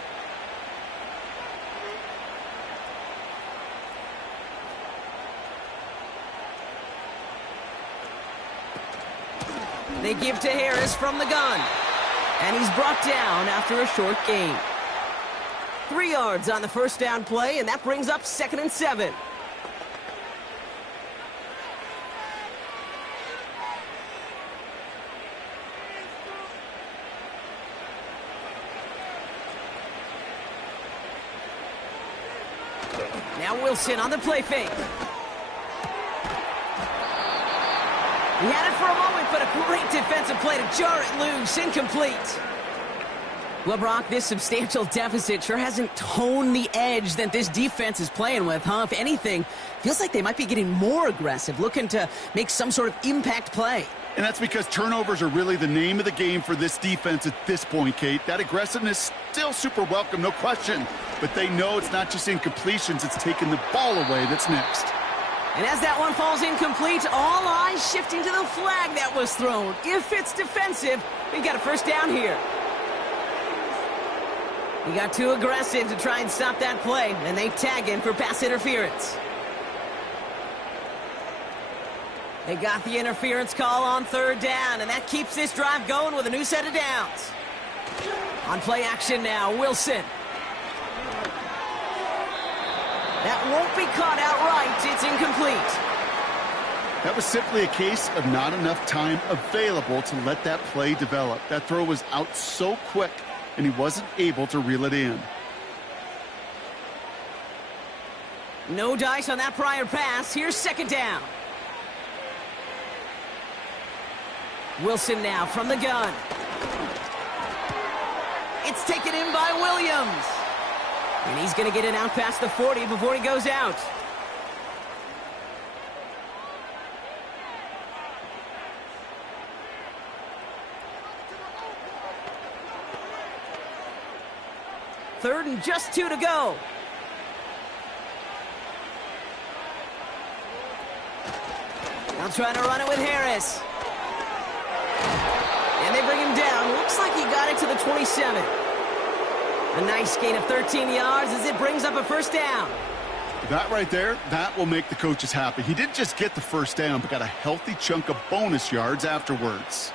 They give to Harris from the gun. And he's brought down after a short gain. 3 yards on the first down play, and that brings up second and 7. Now Wilson on the play fake. He had it for a moment, but a great defensive play to jar it loose. Incomplete. Well, Brock, this substantial deficit sure hasn't toned the edge that this defense is playing with, huh? If anything, feels like they might be getting more aggressive, looking to make some sort of impact play. And that's because turnovers are really the name of the game for this defense at this point, Kate. That aggressiveness still super welcome, no question. But they know it's not just incompletions, it's taking the ball away that's next. And as that one falls incomplete, all eyes shifting to the flag that was thrown. If it's defensive, we got a first down here. He got too aggressive to try and stop that play, and they tag him for pass interference. They got the interference call on third down, and that keeps this drive going with a new set of downs. On play action now, Wilson. That won't be caught outright. It's incomplete. That was simply a case of not enough time available to let that play develop. That throw was out so quick, and he wasn't able to reel it in. No dice on that prior pass. Here's second down. Wilson now from the gun. It's taken in by Williams. And he's going to get it out past the 40 before he goes out. Third and just 2 to go. Now trying to run it with Harris. And they bring him down. Looks like he got it to the 27. A nice gain of 13 yards as it brings up a first down. That right there, that will make the coaches happy. He didn't just get the first down, but got a healthy chunk of bonus yards afterwards.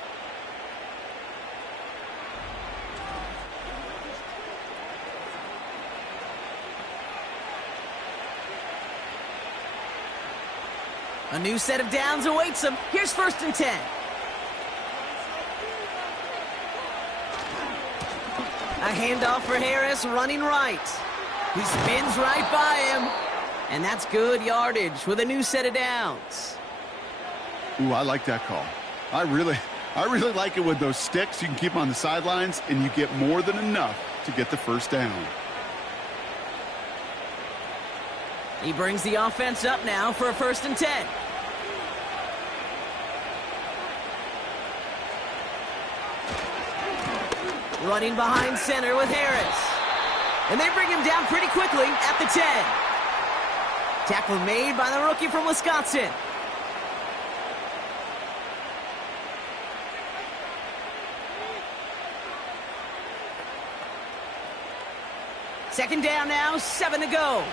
A new set of downs awaits him. Here's 1st and 10. A handoff for Harris, running right. He spins right by him. And that's good yardage with a new set of downs. Ooh, I like that call. I really like it with those sticks. You can keep them on the sidelines, and you get more than enough to get the first down. He brings the offense up now for a 1st and 10. Running behind center with Harris. And they bring him down pretty quickly at the 10. Tackle made by the rookie from Wisconsin. Second down now, 7 to go.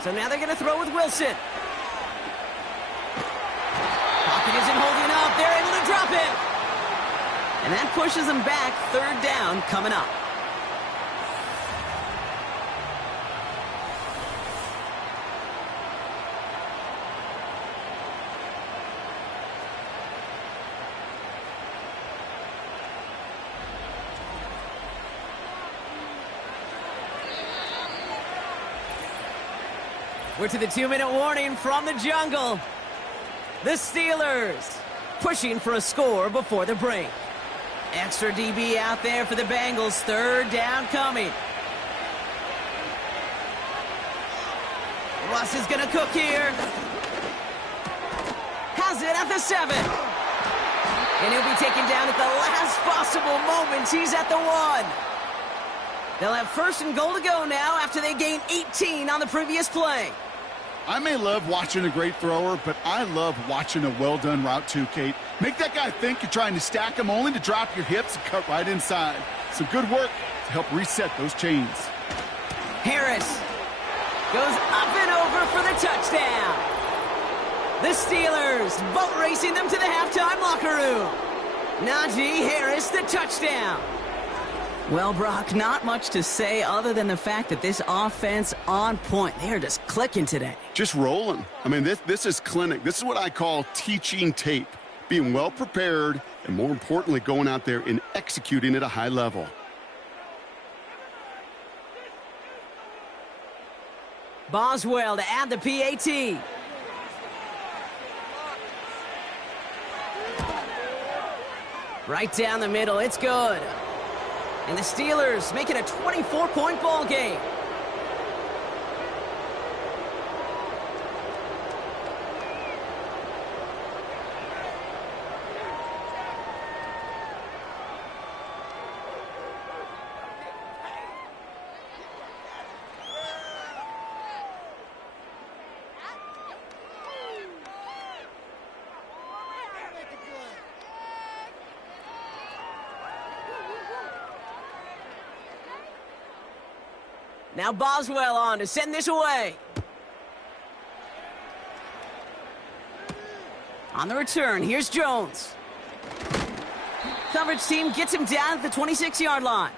So now they're going to throw with Wilson. Pocket isn't holding up. They're able to drop it. And that pushes them back. 3rd down coming up. We're to the 2-minute warning from the jungle. The Steelers pushing for a score before the break. Extra DB out there for the Bengals. 3rd down coming. Russ is going to cook here. Has it at the 7. And he'll be taken down at the last possible moments. He's at the 1. They'll have 1st and goal to go now after they gained 18 on the previous play. I may love watching a great thrower, but I love watching a well-done route too, Kate. Make that guy think you're trying to stack him only to drop your hips and cut right inside. Some good work to help reset those chains. Harris goes up and over for the touchdown. The Steelers boat racing them to the halftime locker room. Najee Harris, the touchdown. Well, Brock, not much to say other than the fact that this offense on point. They are just clicking today. Just rolling. I mean, this is clinic. This is what I call teaching tape. Being well prepared and, more importantly, going out there and executing at a high level. Boswell to add the PAT. Right down the middle. It's good. And the Steelers make it a 24-point ball game. Now Boswell on to send this away. On the return, here's Jones. Coverage team gets him down at the 26-yard line.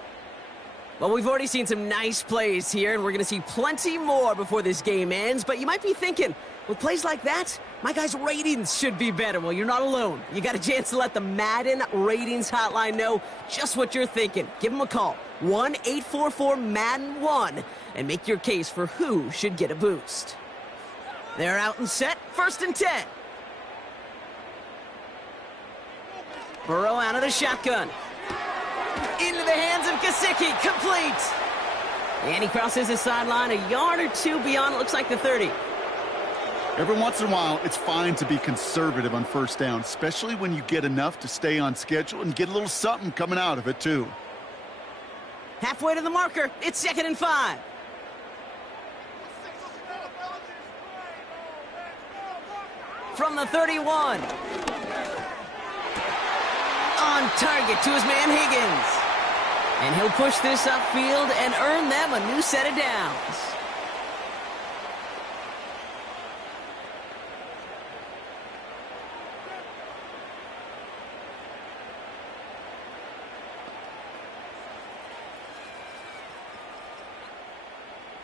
Well, we've already seen some nice plays here, and we're going to see plenty more before this game ends. But you might be thinking, with plays like that, my guys' ratings should be better. Well, you're not alone. You got a chance to let the Madden ratings hotline know just what you're thinking. Give them a call, 1-844-MADDEN-1, and make your case for who should get a boost. They're out and set, 1st and 10. Burrow out of the shotgun. Into the hands of Gesicki, complete. And he crosses the sideline a yard or two beyond, it looks like the 30. Every once in a while, it's fine to be conservative on 1st down, especially when you get enough to stay on schedule and get a little something coming out of it, too. Halfway to the marker, it's 2nd and 5. From the 31. On target to his man Higgins. And he'll push this upfield and earn them a new set of downs.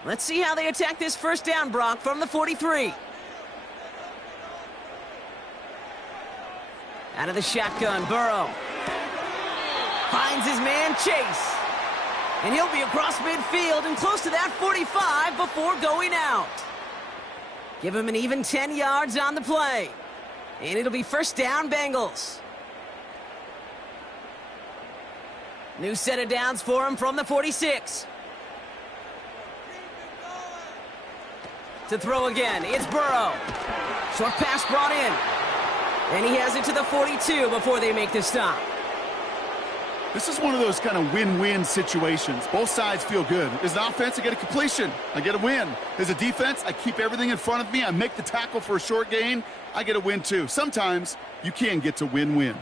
Let's see how they attack this first down, Brock, from the 43. Out of the shotgun, Burrow. Finds his man, Chase. And he'll be across midfield and close to that 45 before going out. Give him an even 10 yards on the play. And it'll be first down, Bengals. New set of downs for him from the 46. To throw again, it's Burrow. Short pass brought in. And he has it to the 42 before they make the stop. This is one of those kind of win-win situations. Both sides feel good. As an offense, I get a completion. I get a win. As a defense, I keep everything in front of me. I make the tackle for a short gain. I get a win too. Sometimes you can get to win-win.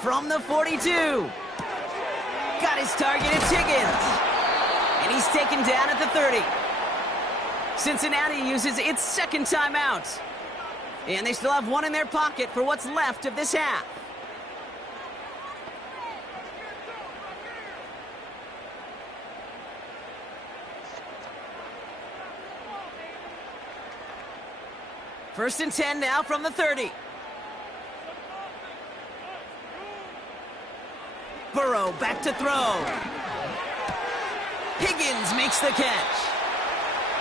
From the 42. Got his target at Higgins. And he's taken down at the 30. Cincinnati uses its second timeout. And they still have one in their pocket for what's left of this half. First and 10 now from the 30. Burrow back to throw. Higgins makes the catch.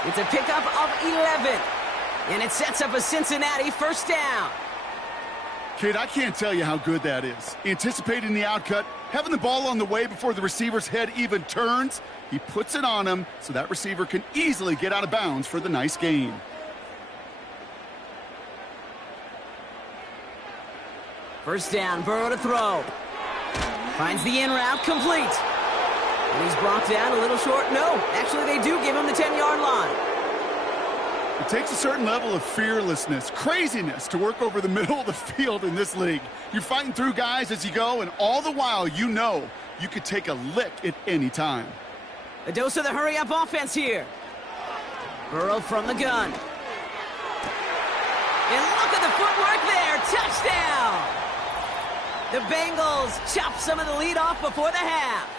It's a pickup of 11. And it sets up a Cincinnati first down. Kid, I can't tell you how good that is. Anticipating the outcut, having the ball on the way before the receiver's head even turns. He puts it on him so that receiver can easily get out of bounds for the nice gain. First down, Burrow to throw. Finds the in route, complete. And he's brought down a little short. No, actually they do give him the 10-yard line. It takes a certain level of fearlessness, craziness to work over the middle of the field in this league. You're fighting through guys as you go, and all the while you know you could take a lick at any time. A dose of the hurry-up offense here. Burrow from the gun. And look at the footwork there. Touchdown! The Bengals chop some of the lead off before the half.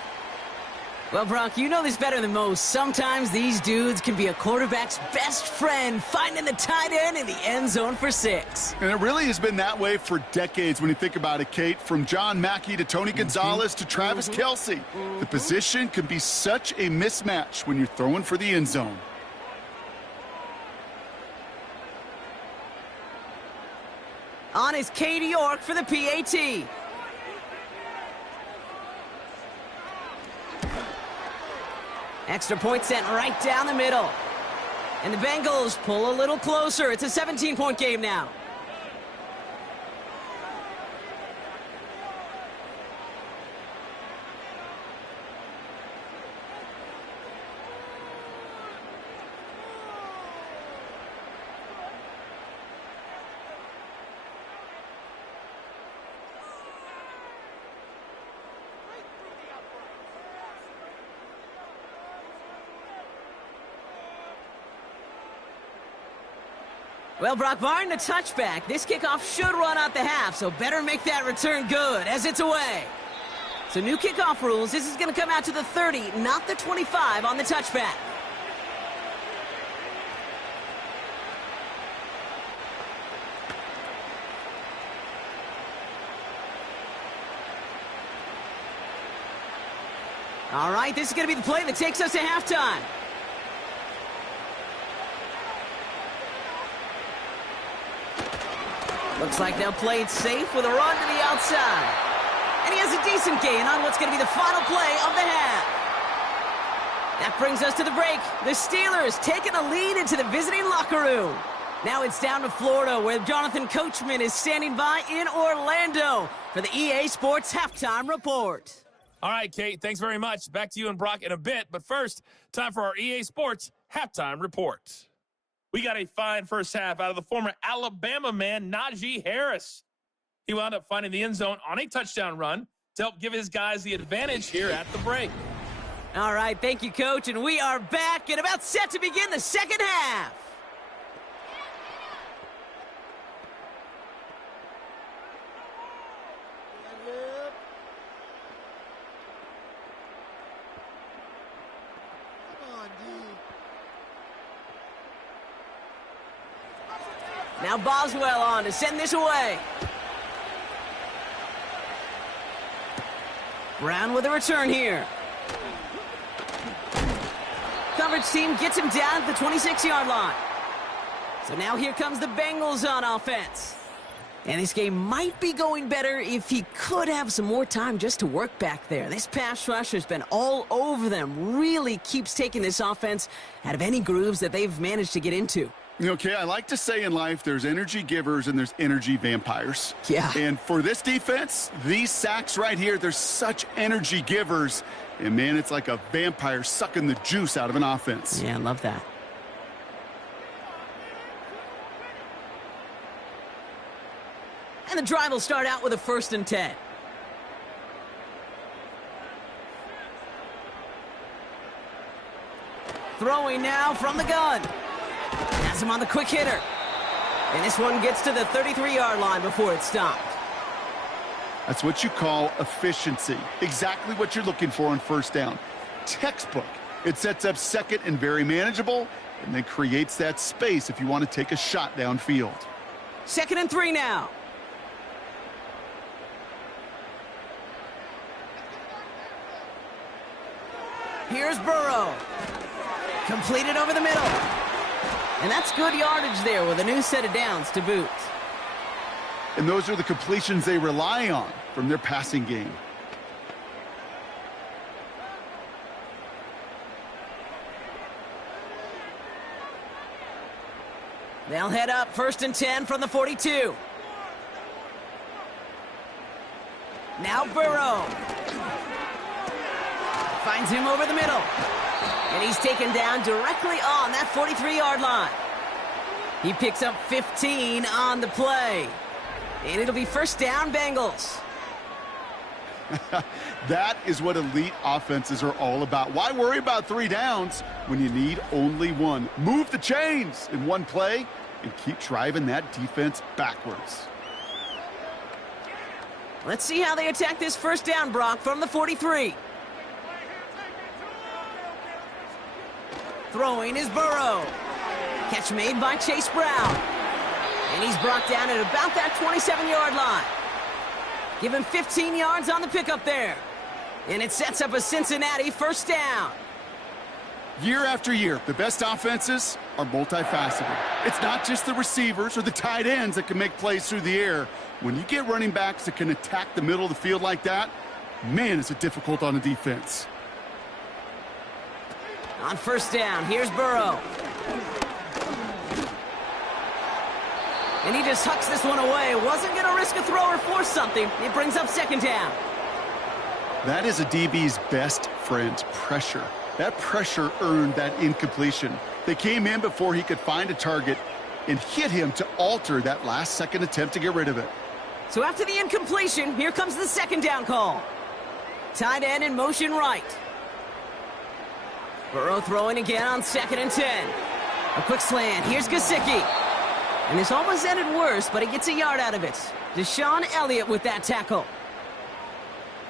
Well, Brock, you know this better than most. Sometimes these dudes can be a quarterback's best friend, finding the tight end in the end zone for 6. And it really has been that way for decades when you think about it, Kate. From John Mackey to Tony Gonzalez to Travis Kelce. The position can be such a mismatch when you're throwing for the end zone. On is Katie York for the PAT. Extra point sent right down the middle. And the Bengals pull a little closer. It's a 17-point game now. Well, Brock, barring the touchback, this kickoff should run out the half, so better make that return good as it's away. So new kickoff rules, this is going to come out to the 30, not the 25 on the touchback. All right, this is going to be the play that takes us to halftime. Looks like they'll play it safe with a run to the outside. And he has a decent gain on what's going to be the final play of the half. That brings us to the break. The Steelers taking a lead into the visiting locker room. Now it's down to Florida, where Jonathan Coachman is standing by in Orlando for the EA Sports Halftime Report. All right, Kate, thanks very much. Back to you and Brock in a bit. But first, time for our EA Sports Halftime Report. We got a fine first half out of the former Alabama man, Najee Harris. He wound up finding the end zone on a touchdown run. to help give his guys the advantage here at the break. All right, thank you, Coach, and we are back and about set to begin the second half. Now Boswell on to send this away. Brown with a return here. Coverage team gets him down at the 26-yard line. So now here comes the Bengals on offense. And this game might be going better if he could have some more time just to work back there. This pass rush has been all over them. Really keeps taking this offense out of any grooves that they've managed to get into. Okay, I like to say in life there's energy givers and there's energy vampires. Yeah. And for this defense, these sacks right here, they're such energy givers. And, man, it's like a vampire sucking the juice out of an offense. Yeah, I love that. And the drive will start out with a 1st and 10. Throwing now from the gun. Has him on the quick hitter. And this one gets to the 33-yard line before it's stopped. That's what you call efficiency. Exactly what you're looking for on 1st down. Textbook. It sets up 2nd and very manageable, and then creates that space if you want to take a shot downfield. 2nd and 3 now. Here's Burrow. Completed over the middle. And that's good yardage there with a new set of downs to boot. And those are the completions they rely on from their passing game. They'll head up 1st and 10 from the 42. Now Burrow. Finds him over the middle. And he's taken down directly on that 43-yard line. He picks up 15 on the play. And it'll be 1st down, Bengals. That is what elite offenses are all about. Why worry about 3 downs when you need only 1? Move the chains in 1 play and keep driving that defense backwards. Let's see how they attack this 1st down, Brock, from the 43. Throwing is Burrow. Catch made by Chase Brown. And he's brought down at about that 27-yard line. Give him 15 yards on the pickup there. And it sets up a Cincinnati 1st down. Year after year, the best offenses are multifaceted. It's not just the receivers or the tight ends that can make plays through the air. When you get running backs that can attack the middle of the field like that, man, is it difficult on a defense. On 1st down, here's Burrow. And he just hucks this one away. Wasn't going to risk a throw or force something. It brings up 2nd down. That is a DB's best friend, pressure. That pressure earned that incompletion. They came in before he could find a target and hit him to alter that last-second attempt to get rid of it. So after the incompletion, here comes the 2nd down call. Tight end in motion right. Burrow throwing again on 2nd and 10. A quick slant. Here's Gesicki. And this almost ended worse, but he gets a yard out of it. Deshaun Elliott with that tackle.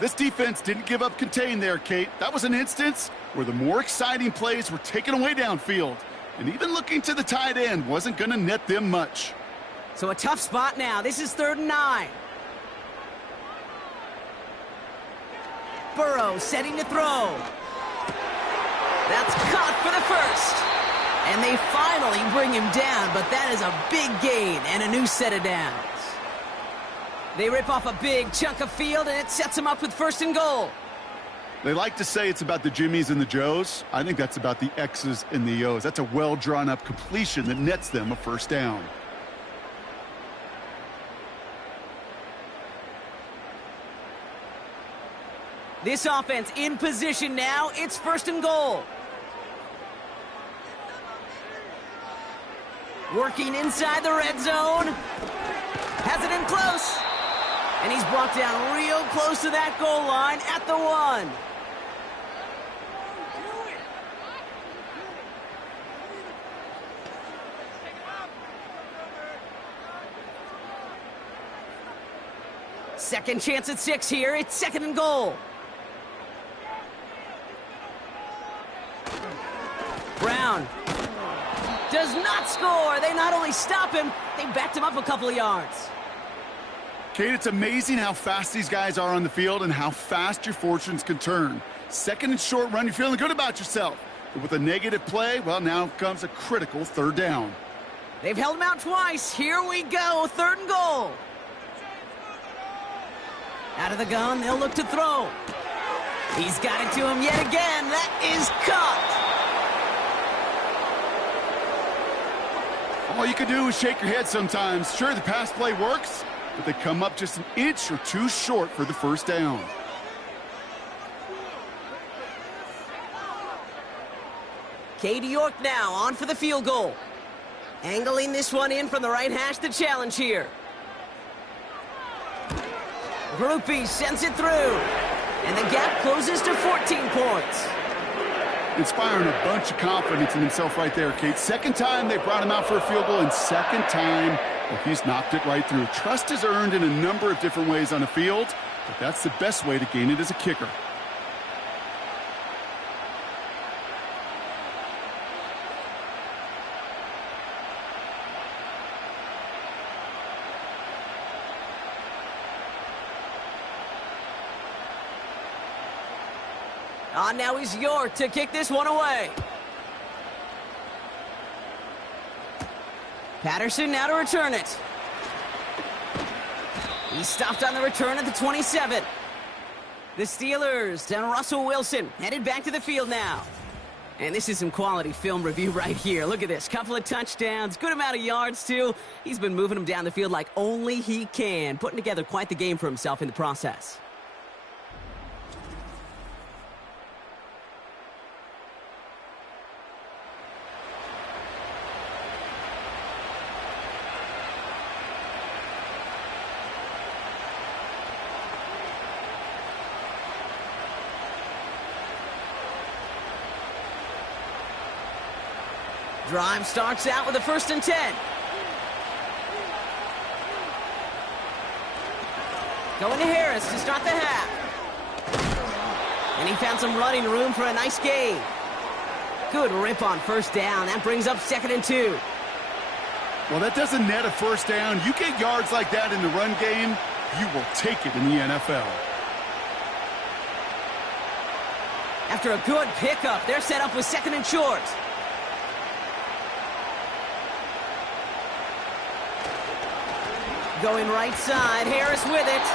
This defense didn't give up contain there, Kate. That was an instance where the more exciting plays were taken away downfield. And even looking to the tight end wasn't going to net them much. So a tough spot now. This is 3rd and 9. Burrow setting to throw. That's caught for the 1st. And they finally bring him down, but that is a big gain and a new set of downs. They rip off a big chunk of field, and it sets them up with 1st and goal. They like to say it's about the Jimmies and the Joes. I think that's about the X's and the O's. That's a well-drawn-up completion that nets them a 1st down. This offense in position now. It's 1st and goal. Working inside the red zone. Has it in close. And he's brought down real close to that goal line at the 1. Second chance at 6 here. It's 2nd and goal. Brown does not score. They not only stop him, they backed him up a couple of yards. Kate, it's amazing how fast these guys are on the field and how fast your fortunes can turn. 2nd and short run, you're feeling good about yourself. But with a negative play, well, now comes a critical 3rd down. They've held him out twice. Here we go, 3rd and goal. Out of the gun, they'll look to throw. He's got it to him yet again. That is caught. All you can do is shake your head sometimes. Sure, the pass play works, but they come up just an inch or 2 short for the 1st down. Katie York now on for the field goal. Angling this one in from the right hash, the challenge here. Groupie sends it through. And the gap closes to 14 points. Inspiring a bunch of confidence in himself right there, Kate. 2nd time they brought him out for a field goal, and 2nd time, well, he's knocked it right through. Trust is earned in a number of different ways on the field, but that's the best way to gain it as a kicker. On now is York to kick this one away. Patterson now to return it. He stopped on the return at the 27. The Steelers and Russell Wilson headed back to the field now. And this is some quality film review right here. Look at this. Couple of touchdowns, good amount of yards too. He's been moving them down the field like only he can, putting together quite the game for himself in the process. Drive starts out with a 1st and 10. Going to Harris to start the half. And he found some running room for a nice gain. Good rip on 1st down. That brings up 2nd and 2. Well, that doesn't net a 1st down. You get yards like that in the run game, you will take it in the NFL. After a good pickup, they're set up with 2nd and short. Going right side, Harris with it.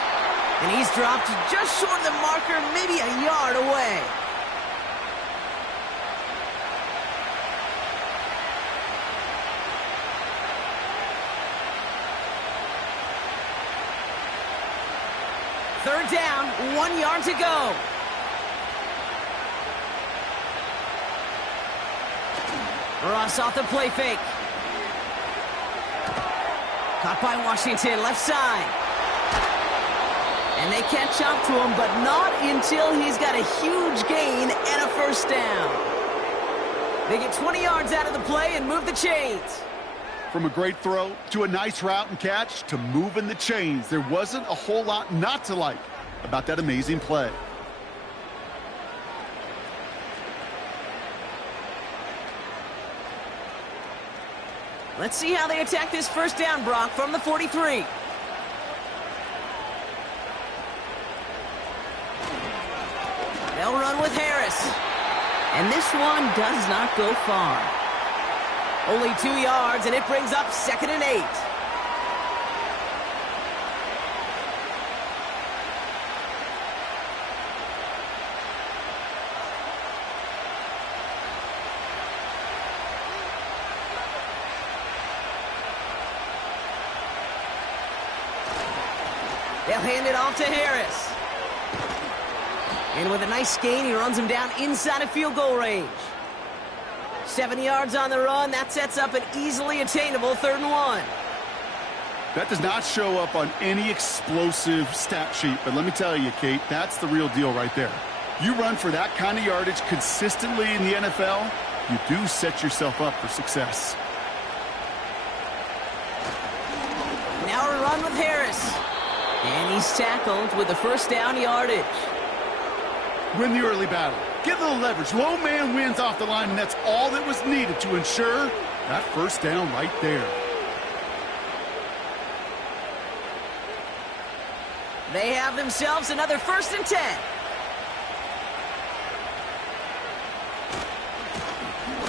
And he's dropped just short of the marker, maybe a yard away. Third down, 1 yard to go. Ross off the play fake. Caught by Washington, left side. And they catch up to him, but not until he's got a huge gain and a 1st down. They get 20 yards out of the play and move the chains. From a great throw to a nice route and catch to moving the chains, there wasn't a whole lot not to like about that amazing play. Let's see how they attack this 1st down, Brock, from the 43. They'll run with Harris. And this one does not go far. Only 2 yards, and it brings up 2nd and 8. They'll hand it off to Harris. And with a nice gain, he runs him down inside of field goal range. 7 yards on the run. That sets up an easily attainable 3rd and 1. That does not show up on any explosive stat sheet, but let me tell you, Kate, that's the real deal right there. You run for that kind of yardage consistently in the NFL, you do set yourself up for success. Now a run with Harris. And he's tackled with the first down yardage. Win the early battle. Get a little leverage. Low man wins off the line, and that's all that was needed to ensure that first down right there. They have themselves another 1st and 10.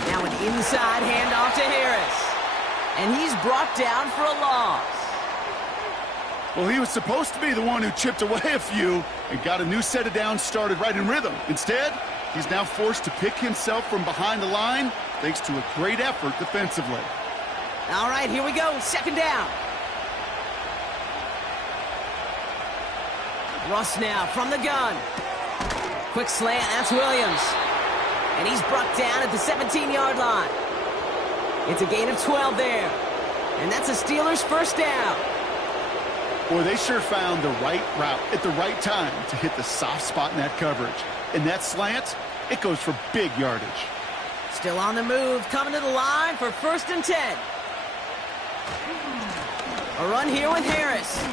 Now an inside handoff to Harris. And he's brought down for a loss. Well, he was supposed to be the one who chipped away a few and got a new set of downs started right in rhythm. Instead, he's now forced to pick himself from behind the line thanks to a great effort defensively. All right, here we go. 2nd down. Russ now from the gun. Quick slant, that's Williams. And he's brought down at the 17-yard line. It's a gain of 12 there. And that's a Steelers' 1st down. Boy, they sure found the right route at the right time to hit the soft spot in that coverage. And that slant, it goes for big yardage. Still on the move, coming to the line for 1st and 10. A run here with Harris.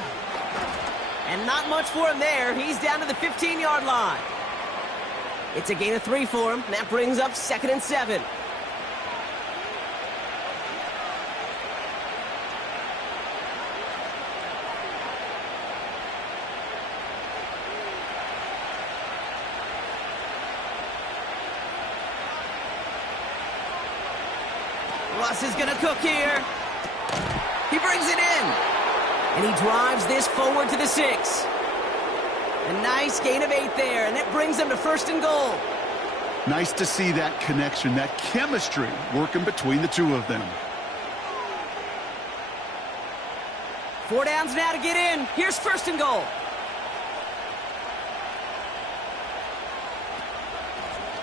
And not much for him there. He's down to the 15-yard line. It's a gain of 3 for him. That brings up 2nd and 7. Russ is going to cook here. He brings it in. And he drives this forward to the 6. A nice gain of 8 there, and that brings them to 1st and goal. Nice to see that connection, that chemistry working between the two of them. 4 downs now to get in. Here's 1st and goal.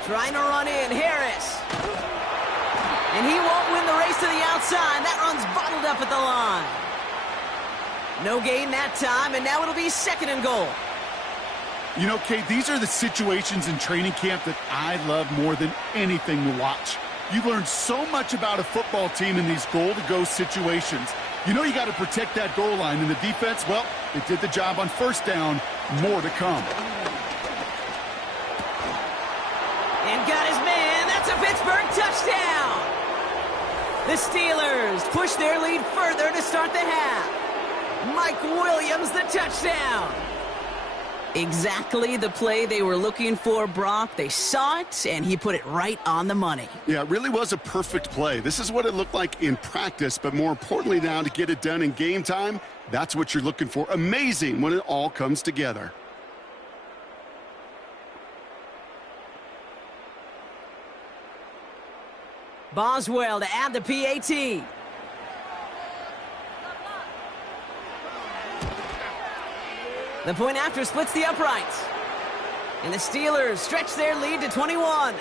Trying to run in, Harris. And he won't win the race to the outside. That run's bottled up at the line. No gain that time, and now it'll be 2nd and goal. You know, Kate, these are the situations in training camp that I love more than anything to watch. You learn so much about a football team in these goal-to-go situations. You know you got to protect that goal line, and the defense, well, they did the job on 1st down. More to come. And got his man. That's a Pittsburgh touchdown. The Steelers push their lead further to start the half. Mike Williams, the touchdown. Exactly the play they were looking for, Brock. They saw it, and he put it right on the money. Yeah, it really was a perfect play. This is what it looked like in practice, but more importantly now to get it done in game time, that's what you're looking for. Amazing when it all comes together. Boswell to add the PAT. The point after splits the uprights. And the Steelers stretch their lead to 21.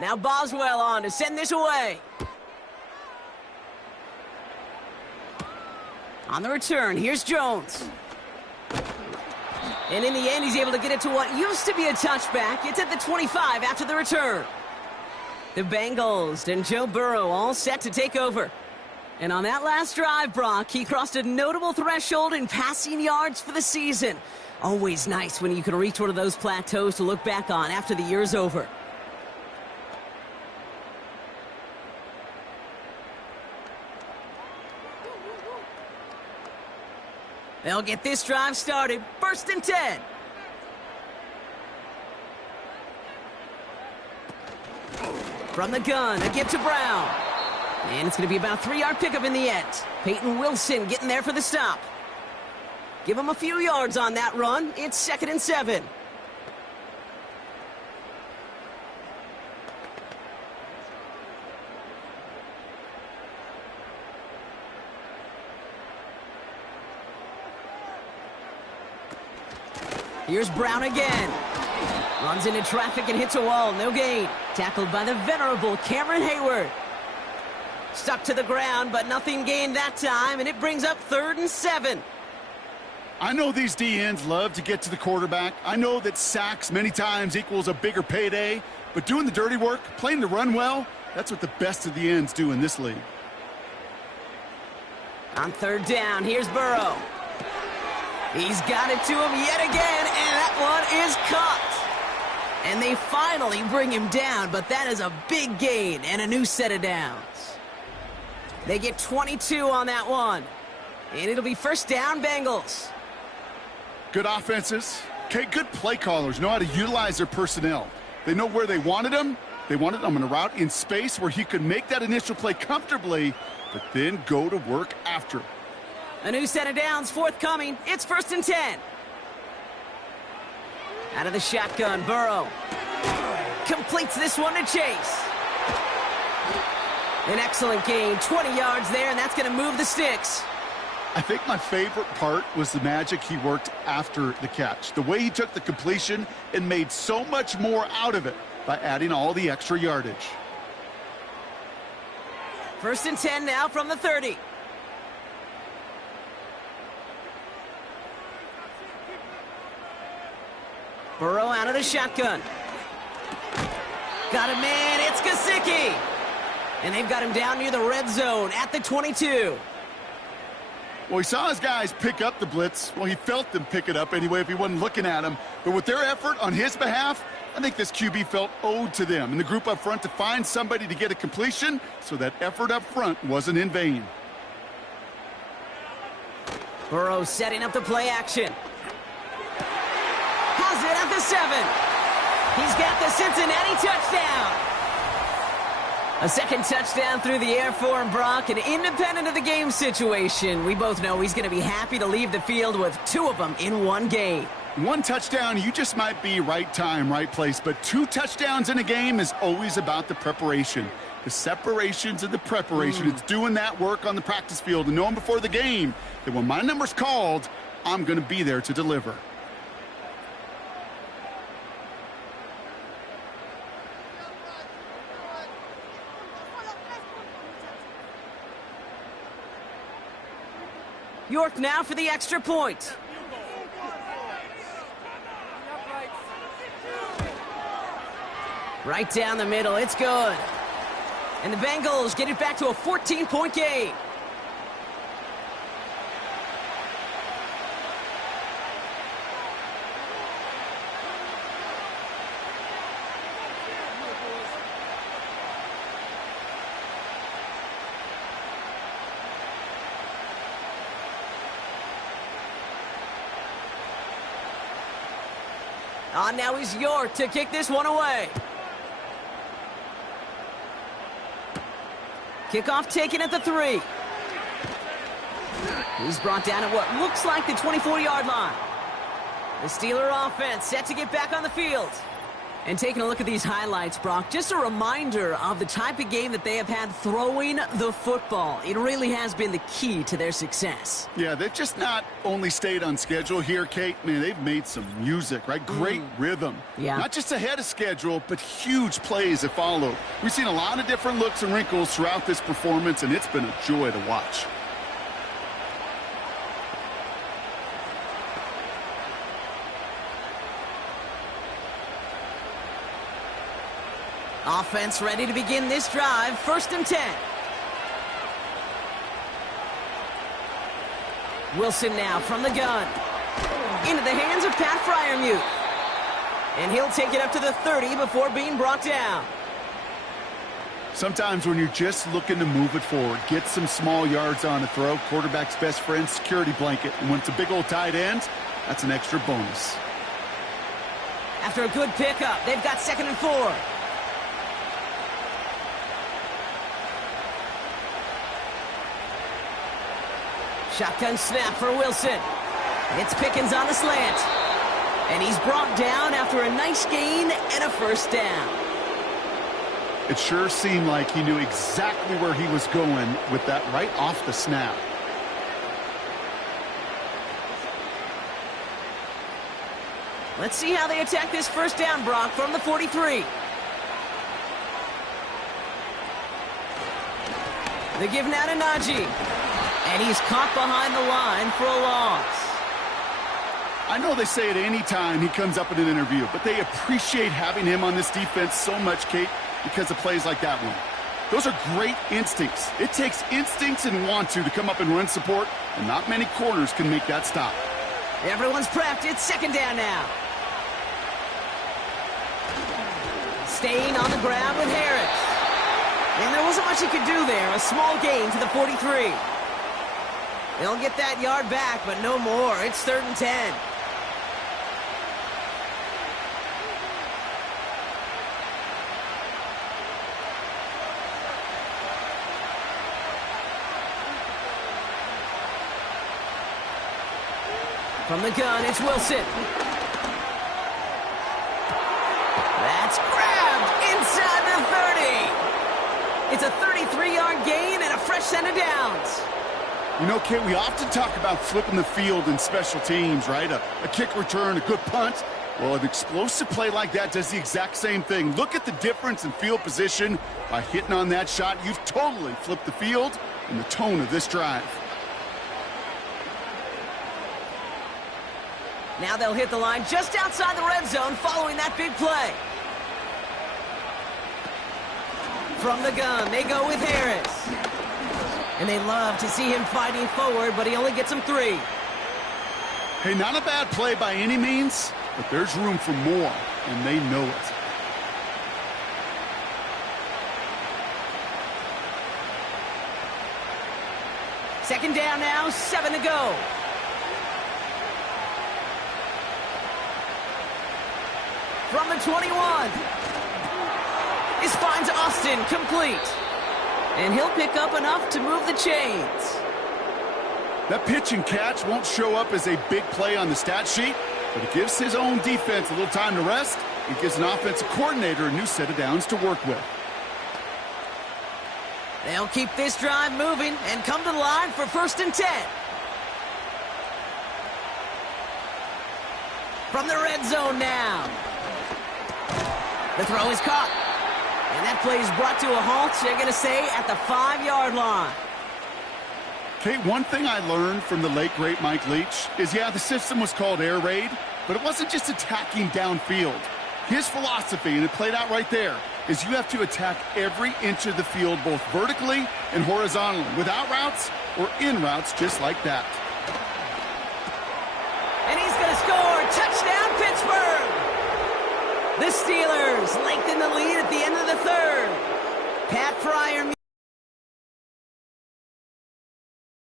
Now Boswell on to send this away. On the return, here's Jones. And in the end, he's able to get it to what used to be a touchback. It's at the 25 after the return. The Bengals and Joe Burrow all set to take over. And on that last drive, Brock, he crossed a notable threshold in passing yards for the season. Always nice when you can reach one of those plateaus to look back on after the year's over. They'll get this drive started. 1st and 10. From the gun, a give to Brown. And it's going to be about a 3-yard pickup in the end. Peyton Wilson getting there for the stop. Give him a few yards on that run. It's 2nd and 7. Here's Brown again. Runs into traffic and hits a wall. No gain. Tackled by the venerable Cameron Hayward. Stuck to the ground, but nothing gained that time, and it brings up 3rd and 7. I know these DNs love to get to the quarterback. I know that sacks many times equals a bigger payday, but doing the dirty work, playing the run well, that's what the best of the ends do in this league. On 3rd down, here's Burrow. He's got it to him yet again, and that one is caught. And they finally bring him down, but that is a big gain and a new set of downs. They get 22 on that one, and it'll be 1st down, Bengals. Good offenses. Okay, good play callers know how to utilize their personnel. They know where they wanted him. They wanted him in a route in space where he could make that initial play comfortably, but then go to work after. A new set of downs forthcoming. It's 1st and 10. Out of the shotgun, Burrow completes this one to Chase. An excellent gain, 20 yards there, and that's going to move the sticks. I think my favorite part was the magic he worked after the catch. The way he took the completion and made so much more out of it by adding all the extra yardage. 1st and 10 now from the 30. Burrow out of the shotgun. Got a man, it's Gesicki. And they've got him down near the red zone at the 22. Well, he saw his guys pick up the blitz. Well, he felt them pick it up anyway if he wasn't looking at him. But with their effort on his behalf, I think this QB felt owed to them and the group up front to find somebody to get a completion so that effort up front wasn't in vain. Burrow setting up the play action. Has it at the 7. He's got the Cincinnati touchdown. A 2nd touchdown through the air for him, Brock, and independent of the game situation, we both know he's going to be happy to leave the field with 2 of them in one game. 1 touchdown, you just might be right time, right place, but 2 touchdowns in a game is always about the preparation. The separations and the preparation. It's doing that work on the practice field and knowing before the game that when my number's called, I'm going to be there to deliver. York now for the extra point. Right down the middle, it's good. And the Bengals get it back to a 14-point game. Now is York to kick this one away. Kickoff taken at the 3. He's brought down at what looks like the 24-yard line. The Steeler offense set to get back on the field. And taking a look at these highlights, Brock, just a reminder of the type of game that they have had throwing the football. It really has been the key to their success. Yeah, they've just not only stayed on schedule here, Kate. Man, they've made some music, right? Great rhythm. Yeah. Not just ahead of schedule, but huge plays that follow. We've seen a lot of different looks and wrinkles throughout this performance, and it's been a joy to watch. Offense ready to begin this drive. 1st and 10. Wilson now from the gun. Into the hands of Pat Freiermuth. And he'll take it up to the 30 before being brought down. Sometimes when you're just looking to move it forward, get some small yards on a throw, quarterback's best friend, security blanket. And when it's a big old tight end, that's an extra bonus. After a good pickup, they've got 2nd and 4. Shotgun snap for Wilson. It's Pickens on the slant. And he's brought down after a nice gain and a first down. It sure seemed like he knew exactly where he was going with that right off the snap. Let's see how they attack this first down, Brock, from the 43. They give now to Najee. And he's caught behind the line for a loss. I know they say it any time he comes up in an interview, but they appreciate having him on this defense so much, Kate, because of plays like that one. Those are great instincts. It takes instincts and want to come up and run support, and not many corners can make that stop. Everyone's prepped. It's second down now. Staying on the ground with Harris. And there wasn't much he could do there. A small gain to the 43. They'll get that yard back, but no more. It's 3rd and 10. From the gun, it's Wilson. That's grabbed inside the 30. It's a 33-yard gain and a fresh set of downs. You know, Kate, we often talk about flipping the field in special teams, right? A kick return, a good punt. Well, an explosive play like that does the exact same thing. Look at the difference in field position. By hitting on that shot, you've totally flipped the field and the tone of this drive. Now they'll hit the line just outside the red zone following that big play. From the gun, they go with Harris. And they love to see him fighting forward, but he only gets them 3. Hey, not a bad play by any means, but there's room for more, and they know it. Second down now, 7 to go. From the 21. This finds Austin complete. And he'll pick up enough to move the chains. That pitch and catch won't show up as a big play on the stat sheet, but it gives his own defense a little time to rest. It gives an offensive coordinator a new set of downs to work with. They'll keep this drive moving and come to the line for 1st and 10. From the red zone now. The throw is caught. And that play is brought to a halt, they're going to say, at the 5-yard line. Kate, one thing I learned from the late, great Mike Leach is, yeah, the system was called air raid, but it wasn't just attacking downfield. His philosophy, and it played out right there, is you have to attack every inch of the field, both vertically and horizontally, without routes or in routes just like that. And he's going to score. Touchdown, Pittsburgh! The Steelers lengthen the lead at the end of the 3rd. Pat Fryer.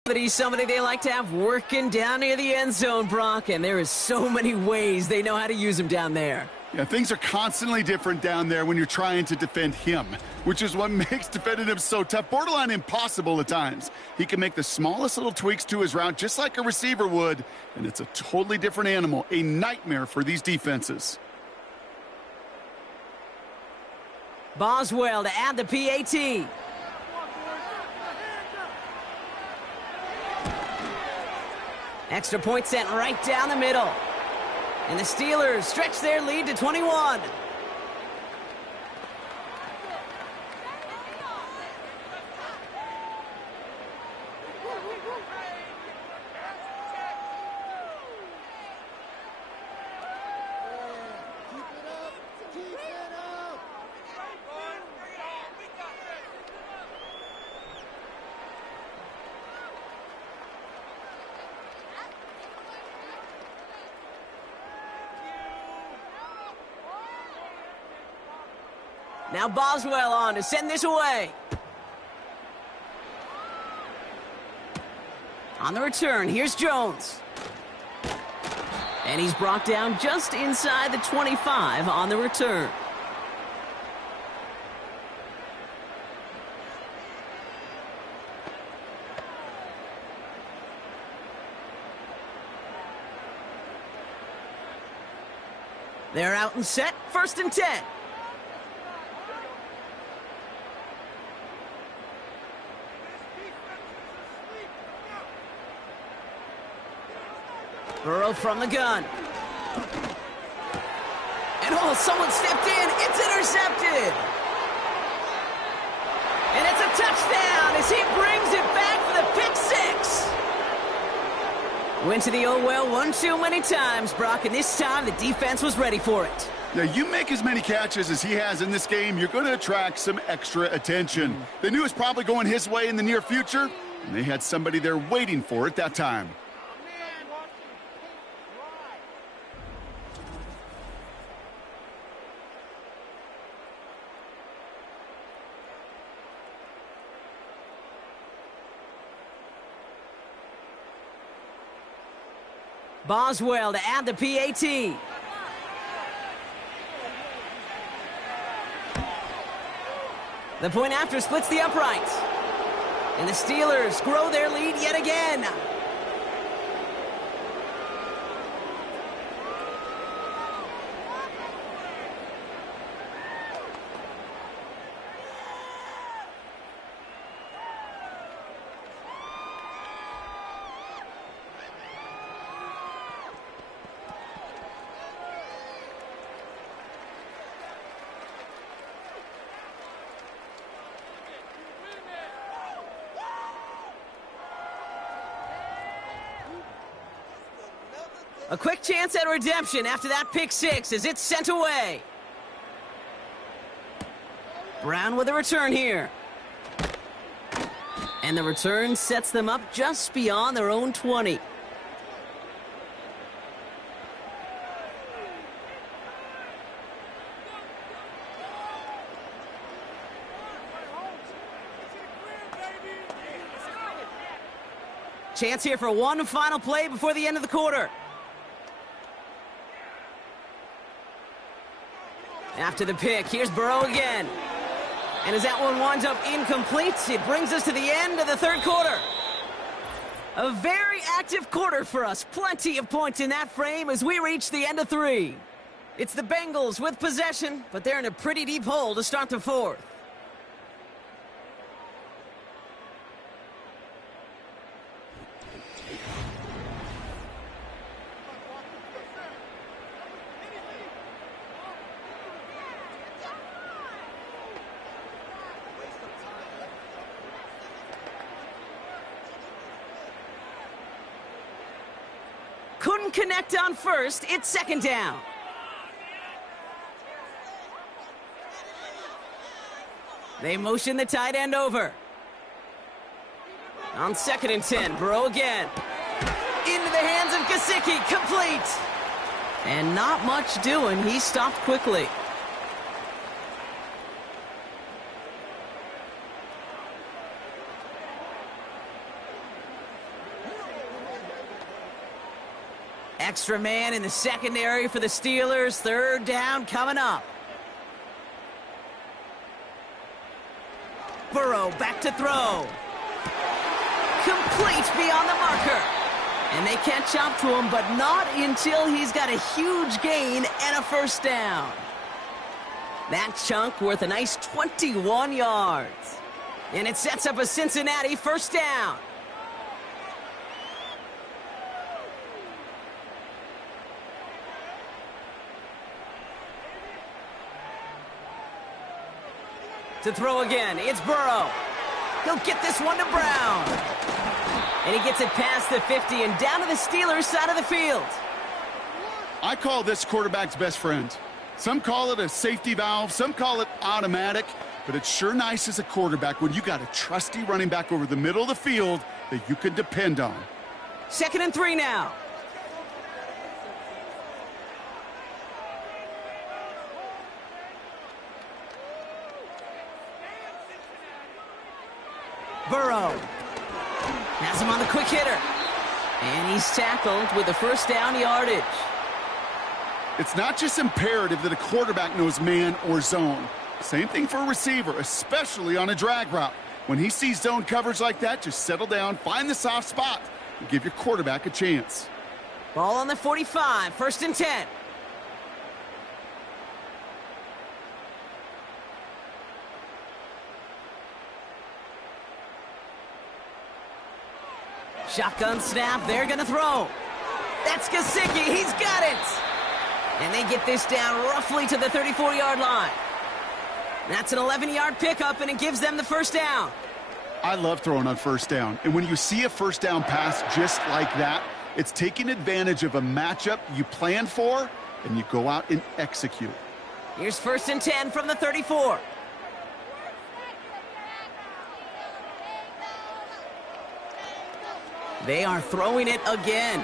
But he's somebody they like to have working down near the end zone, Brock, and there is so many ways they know how to use him down there. Yeah, things are constantly different down there when you're trying to defend him, which is what makes defending him so tough, borderline impossible at times. He can make the smallest little tweaks to his route just like a receiver would, and it's a totally different animal, a nightmare for these defenses. Boswell to add the PAT. Extra point sent right down the middle. And the Steelers stretch their lead to 21. Now Boswell on to send this away. On the return, here's Jones. And he's brought down just inside the 25 on the return. They're out and set, 1st and 10. Burrow from the gun. And oh, someone stepped in. It's intercepted. And it's a touchdown as he brings it back for the pick 6. Went to the oh well one too many times, Brock, and this time the defense was ready for it. Yeah, you make as many catches as he has in this game, you're going to attract some extra attention. They knew it was probably going his way in the near future, and they had somebody there waiting for it that time. Boswell to add the PAT. The point after splits the uprights. And the Steelers grow their lead yet again. A quick chance at redemption after that pick 6 as it's sent away. Brown with a return here. And the return sets them up just beyond their own 20. Chance here for one final play before the end of the quarter. After the pick, here's Burrow again. And as that one winds up incomplete, it brings us to the end of the 3rd quarter. A very active quarter for us. Plenty of points in that frame as we reach the end of 3. It's the Bengals with possession, but they're in a pretty deep hole to start the 4th. Couldn't connect on first. It's 2nd down. They motion the tight end over. On 2nd and 10, Burrow again. Into the hands of Gesicki, complete. And not much doing. He stopped quickly. Extra man in the secondary for the Steelers. 3rd down coming up. Burrow back to throw. Complete beyond the marker. And they catch up to him, but not until he's got a huge gain and a 1st down. That chunk worth a nice 21 yards. And it sets up a Cincinnati 1st down. To throw again, it's Burrow. He'll get this one to Brown. And he gets it past the 50 and down to the Steelers' side of the field. I call this quarterback's best friend. Some call it a safety valve, some call it automatic, but it's sure nice as a quarterback when you got a trusty running back over the middle of the field that you can depend on. 2nd and 3 now. Burrow has him on the quick hitter. And he's tackled with the 1st down yardage. It's not just imperative that a quarterback knows man or zone. Same thing for a receiver, especially on a drag route. When he sees zone coverage like that, just settle down, find the soft spot, and give your quarterback a chance. Ball on the 45, 1st and 10. Shotgun snap, they're going to throw. That's Gesicki, he's got it! And they get this down roughly to the 34-yard line. That's an 11-yard pickup, and it gives them the first down. I love throwing on first down. And when you see a first down pass just like that, it's taking advantage of a matchup you plan for, and you go out and execute. Here's 1st and 10 from the 34. They are throwing it again.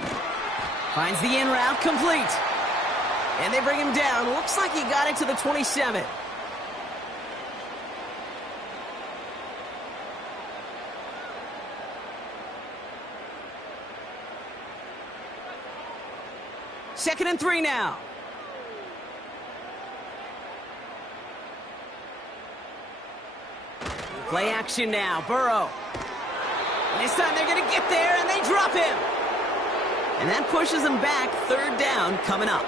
Finds the in route, complete. And they bring him down. Looks like he got it to the 27. Second and 3 now. Play action now, Burrow. And this time they're going to get there, and they drop him. And that pushes them back. 3rd down coming up.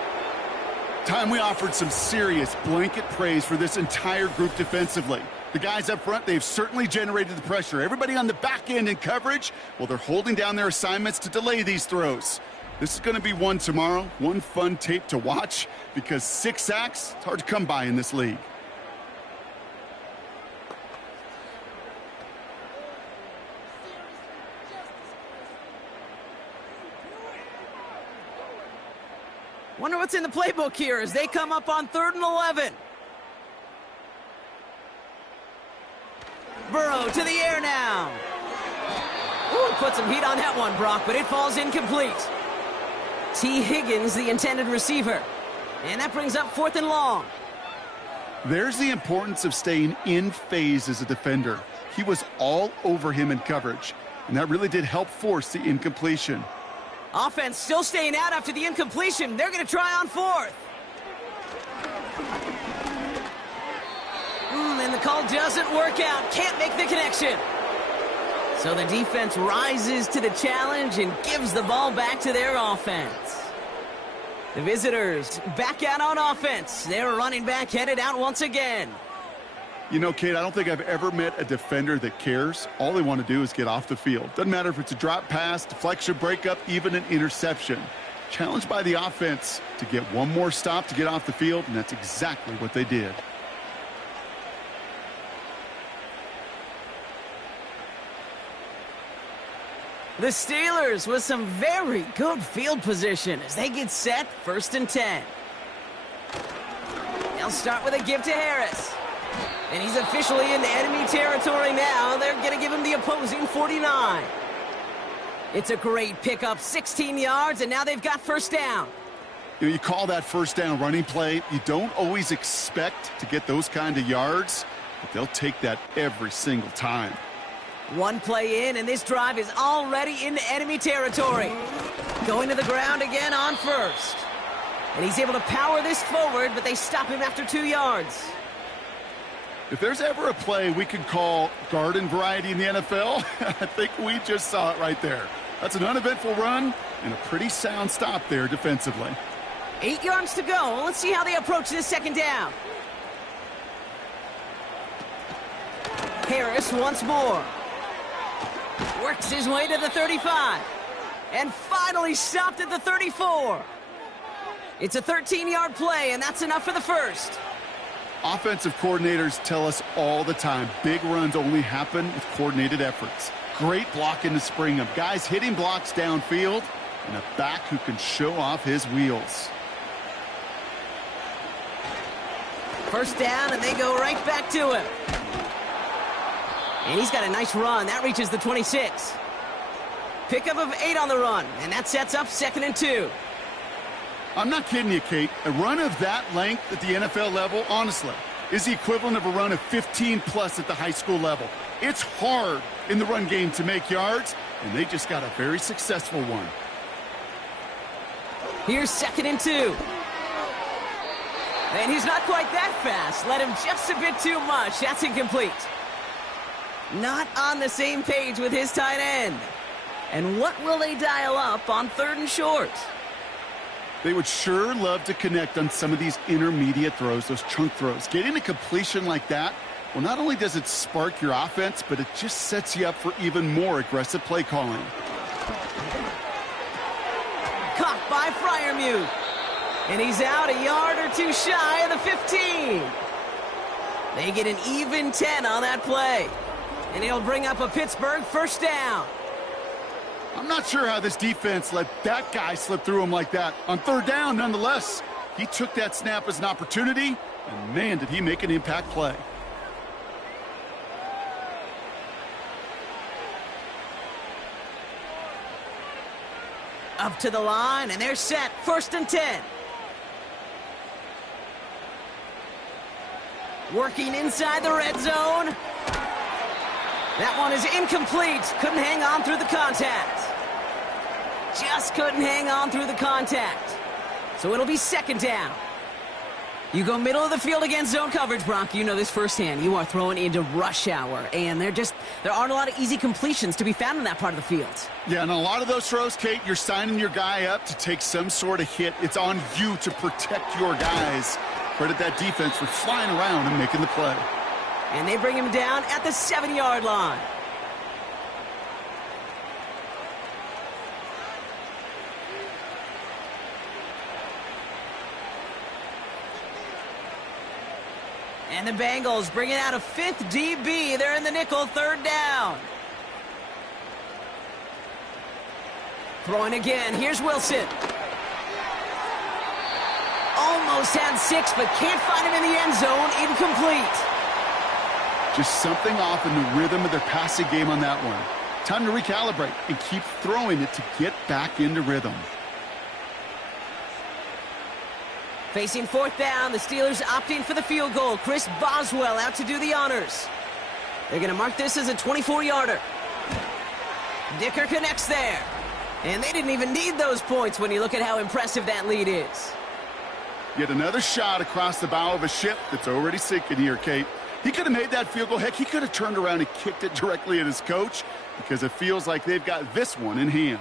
Time we offered some serious blanket praise for this entire group defensively. The guys up front, they've certainly generated the pressure. Everybody on the back end in coverage, well, they're holding down their assignments to delay these throws. This is going to be one tomorrow, one fun tape to watch, because 6 sacks, it's hard to come by in this league. Wonder what's in the playbook here as they come up on 3rd and 11. Burrow to the air now. Ooh, put some heat on that one, Brock, but it falls incomplete. T. Higgins, the intended receiver. And that brings up 4th and long. There's the importance of staying in phase as a defender. He was all over him in coverage, and that really did help force the incompletion. Offense still staying out after the incompletion. They're going to try on 4th. And the call doesn't work out. Can't make the connection. So the defense rises to the challenge and gives the ball back to their offense. The visitors back out on offense. Their running back headed out once again. You know, Kate, I don't think I've ever met a defender that cares. All they want to do is get off the field. Doesn't matter if it's a drop pass, deflection, breakup, even an interception. Challenged by the offense to get one more stop to get off the field, and that's exactly what they did. The Steelers with some very good field position as they get set, 1st and 10. They'll start with a give to Harris. And he's officially into enemy territory now. They're going to give him the opposing 49. It's a great pickup, 16 yards, and now they've got 1st down. You know, you call that 1st down running play. You don't always expect to get those kind of yards, but they'll take that every single time. One play in, and this drive is already into enemy territory. Going to the ground again on 1st. And he's able to power this forward, but they stop him after 2 yards. If there's ever a play we could call garden variety in the NFL, I think we just saw it right there. That's an uneventful run and a pretty sound stop there defensively. 8 yards to go. Let's see how they approach this 2nd down. Harris once more. Works his way to the 35. And finally stopped at the 34. It's a 13-yard play, and that's enough for the 1st. Offensive coordinators tell us all the time, big runs only happen with coordinated efforts. Great blocking to spring them. Guys hitting blocks downfield, and a back who can show off his wheels. 1st down, and they go right back to him. And he's got a nice run. That reaches the 26. Pickup of 8 on the run, and that sets up 2nd and 2. I'm not kidding you, Kate. A run of that length at the NFL level, honestly, is the equivalent of a run of 15-plus at the high school level. It's hard in the run game to make yards, and they just got a very successful one. Here's 2nd and 2. And he's not quite that fast. Let him just a bit too much. That's incomplete. Not on the same page with his tight end. And what will they dial up on 3rd and short? They would sure love to connect on some of these intermediate throws, those chunk throws. Getting a completion like that, well, not only does it spark your offense, but it just sets you up for even more aggressive play calling. Caught by Freiermuth. And he's out a yard or two shy of the 15. They get an even 10 on that play. And it'll bring up a Pittsburgh first down. I'm not sure how this defense let that guy slip through him like that. On third down, nonetheless, he took that snap as an opportunity, and man, did he make an impact play. Up to the line, and they're set. First and 10. Working inside the red zone. That one is incomplete. Couldn't hang on through the contact. Just couldn't hang on through the contact. So it'll be second down. You go middle of the field against zone coverage, Brock. You know this firsthand. You are throwing into rush hour, and there aren't a lot of easy completions to be found in that part of the field. Yeah, and a lot of those throws, Kate, you're signing your guy up to take some sort of hit. It's on you to protect your guys. Credit that defense for flying around and making the play. And they bring him down at the 7-yard line. And the Bengals bringing out a 5th DB. They're in the nickel, third down. Throwing again. Here's Wilson. Almost had 6, but can't find him in the end zone. Incomplete. Just something off in the rhythm of their passing game on that one. Time to recalibrate and keep throwing it to get back into rhythm. Facing fourth down, the Steelers opting for the field goal. Chris Boswell out to do the honors. They're going to mark this as a 24-yarder. Dicker connects there. And they didn't even need those points when you look at how impressive that lead is. Yet another shot across the bow of a ship that's already sinking here, Kate. He could have made that field goal. Heck, he could have turned around and kicked it directly at his coach because it feels like they've got this one in hand.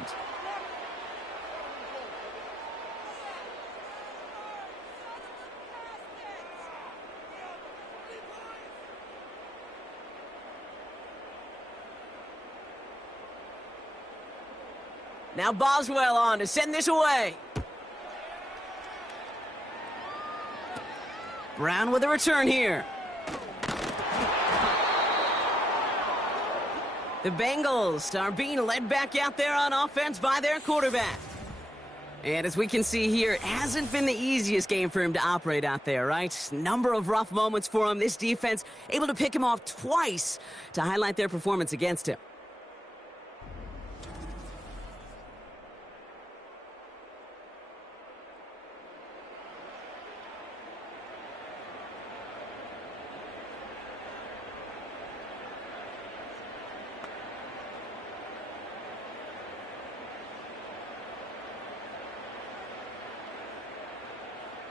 Now Boswell on to send this away. Brown with a return here. The Bengals are being led back out there on offense by their quarterback. And as we can see here, it hasn't been the easiest game for him to operate out there, right? Number of rough moments for him. This defense able to pick him off twice to highlight their performance against him.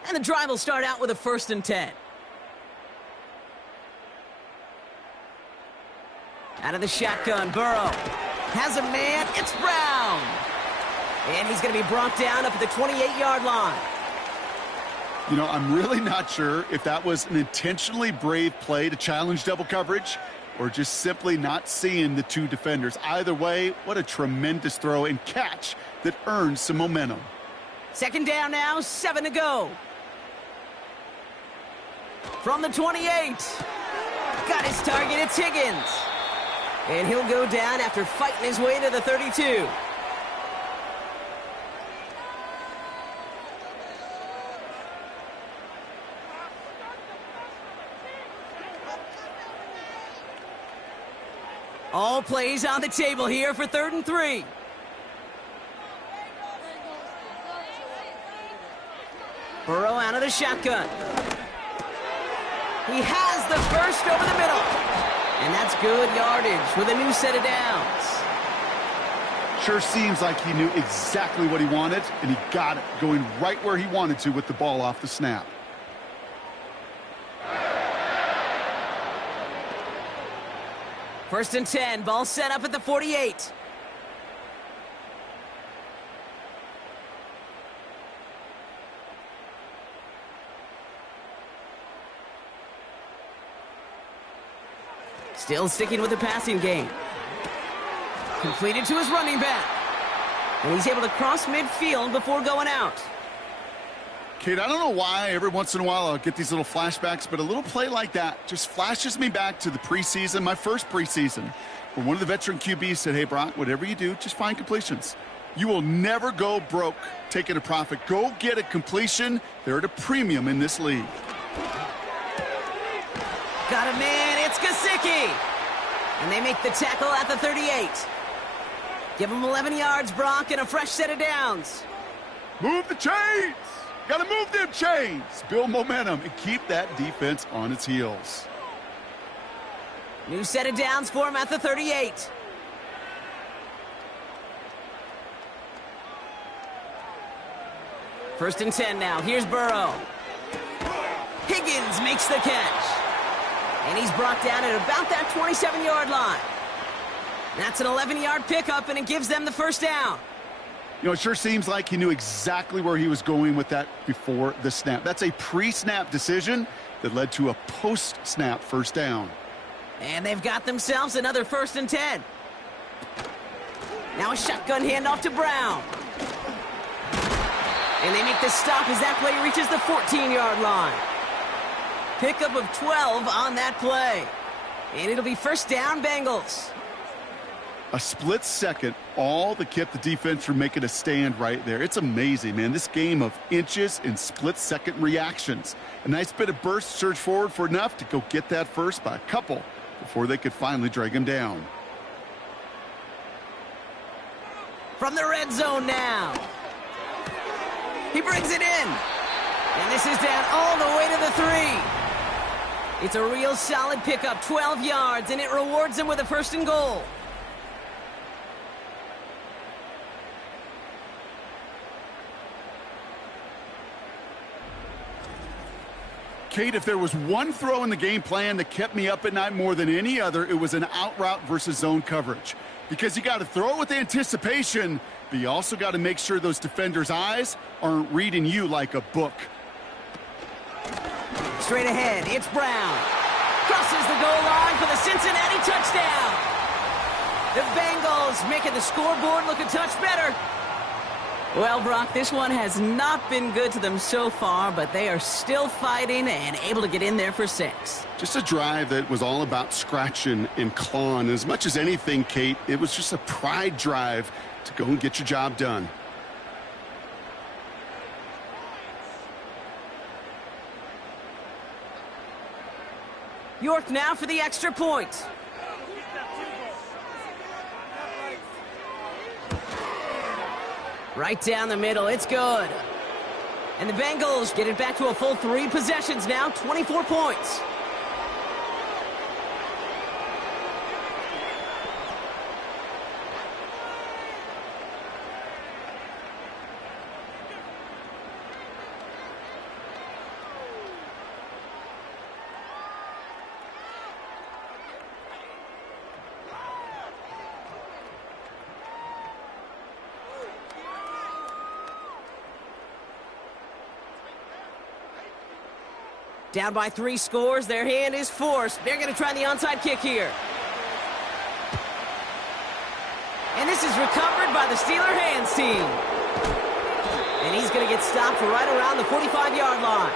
And the drive will start out with a 1st and 10. Out of the shotgun, Burrow has a man. It's Brown. And he's going to be brought down up at the 28-yard line. You know, I'm really not sure if that was an intentionally brave play to challenge double coverage or just simply not seeing the two defenders. Either way, what a tremendous throw and catch that earns some momentum. Second down now, 7 to go. From the 28. Got his target, it's Higgins. And he'll go down after fighting his way to the 32. All plays on the table here for 3rd and 3. Burrow out of the shotgun. He has the first over the middle. And that's good yardage with a new set of downs. Sure seems like he knew exactly what he wanted, and he got it, going right where he wanted to with the ball off the snap. First and 10, ball set up at the 48. Still sticking with the passing game. Completed to his running back. And he's able to cross midfield before going out. Kate, I don't know why every once in a while I'll get these little flashbacks, but a little play like that just flashes me back to the preseason, my first preseason, where one of the veteran QBs said, hey, Brock, whatever you do, just find completions. You will never go broke taking a profit. Go get a completion. They're at a premium in this league. Got a man, it's Gesicki. And they make the tackle at the 38. Give him 11 yards, Brock, and a fresh set of downs. Move the chains. Got to move them chains. Build momentum and keep that defense on its heels. New set of downs for him at the 38. First and 10 now. Here's Burrow. Higgins makes the catch. And he's brought down at about that 27-yard line. That's an 11-yard pickup, and it gives them the first down. You know, it sure seems like he knew exactly where he was going with that before the snap. That's a pre-snap decision that led to a post-snap first down. And they've got themselves another first and 10. Now a shotgun handoff to Brown. And they make the stop as that play reaches the 14-yard line. Pickup of 12 on that play. And it'll be first down, Bengals. A split second, all that kept the defense from making a stand right there. It's amazing, man. This game of inches and split-second reactions. A nice bit of burst, surge forward for enough to go get that first by a couple before they could finally drag him down. From the red zone now. He brings it in. And this is down all the way to the 3. It's a real solid pickup, 12 yards, and it rewards them with a first and goal. Kate, if there was one throw in the game plan that kept me up at night more than any other, it was an out route versus zone coverage. Because you got to throw it with anticipation, but you also got to make sure those defenders' eyes aren't reading you like a book. Straight ahead, it's Brown. Crosses the goal line for the Cincinnati touchdown. The Bengals making the scoreboard look a touch better. Well, Brock, this one has not been good to them so far, but they are still fighting and able to get in there for 6. Just a drive that was all about scratching and clawing. As much as anything, Kate, it was just a pride drive to go and get your job done. York now for the extra point. Right down the middle, it's good. And the Bengals get it back to a full 3 possessions now, 24 points. Down by 3 scores, their hand is forced. They're going to try the onside kick here. And this is recovered by the Steeler hands team. And he's going to get stopped right around the 45-yard line.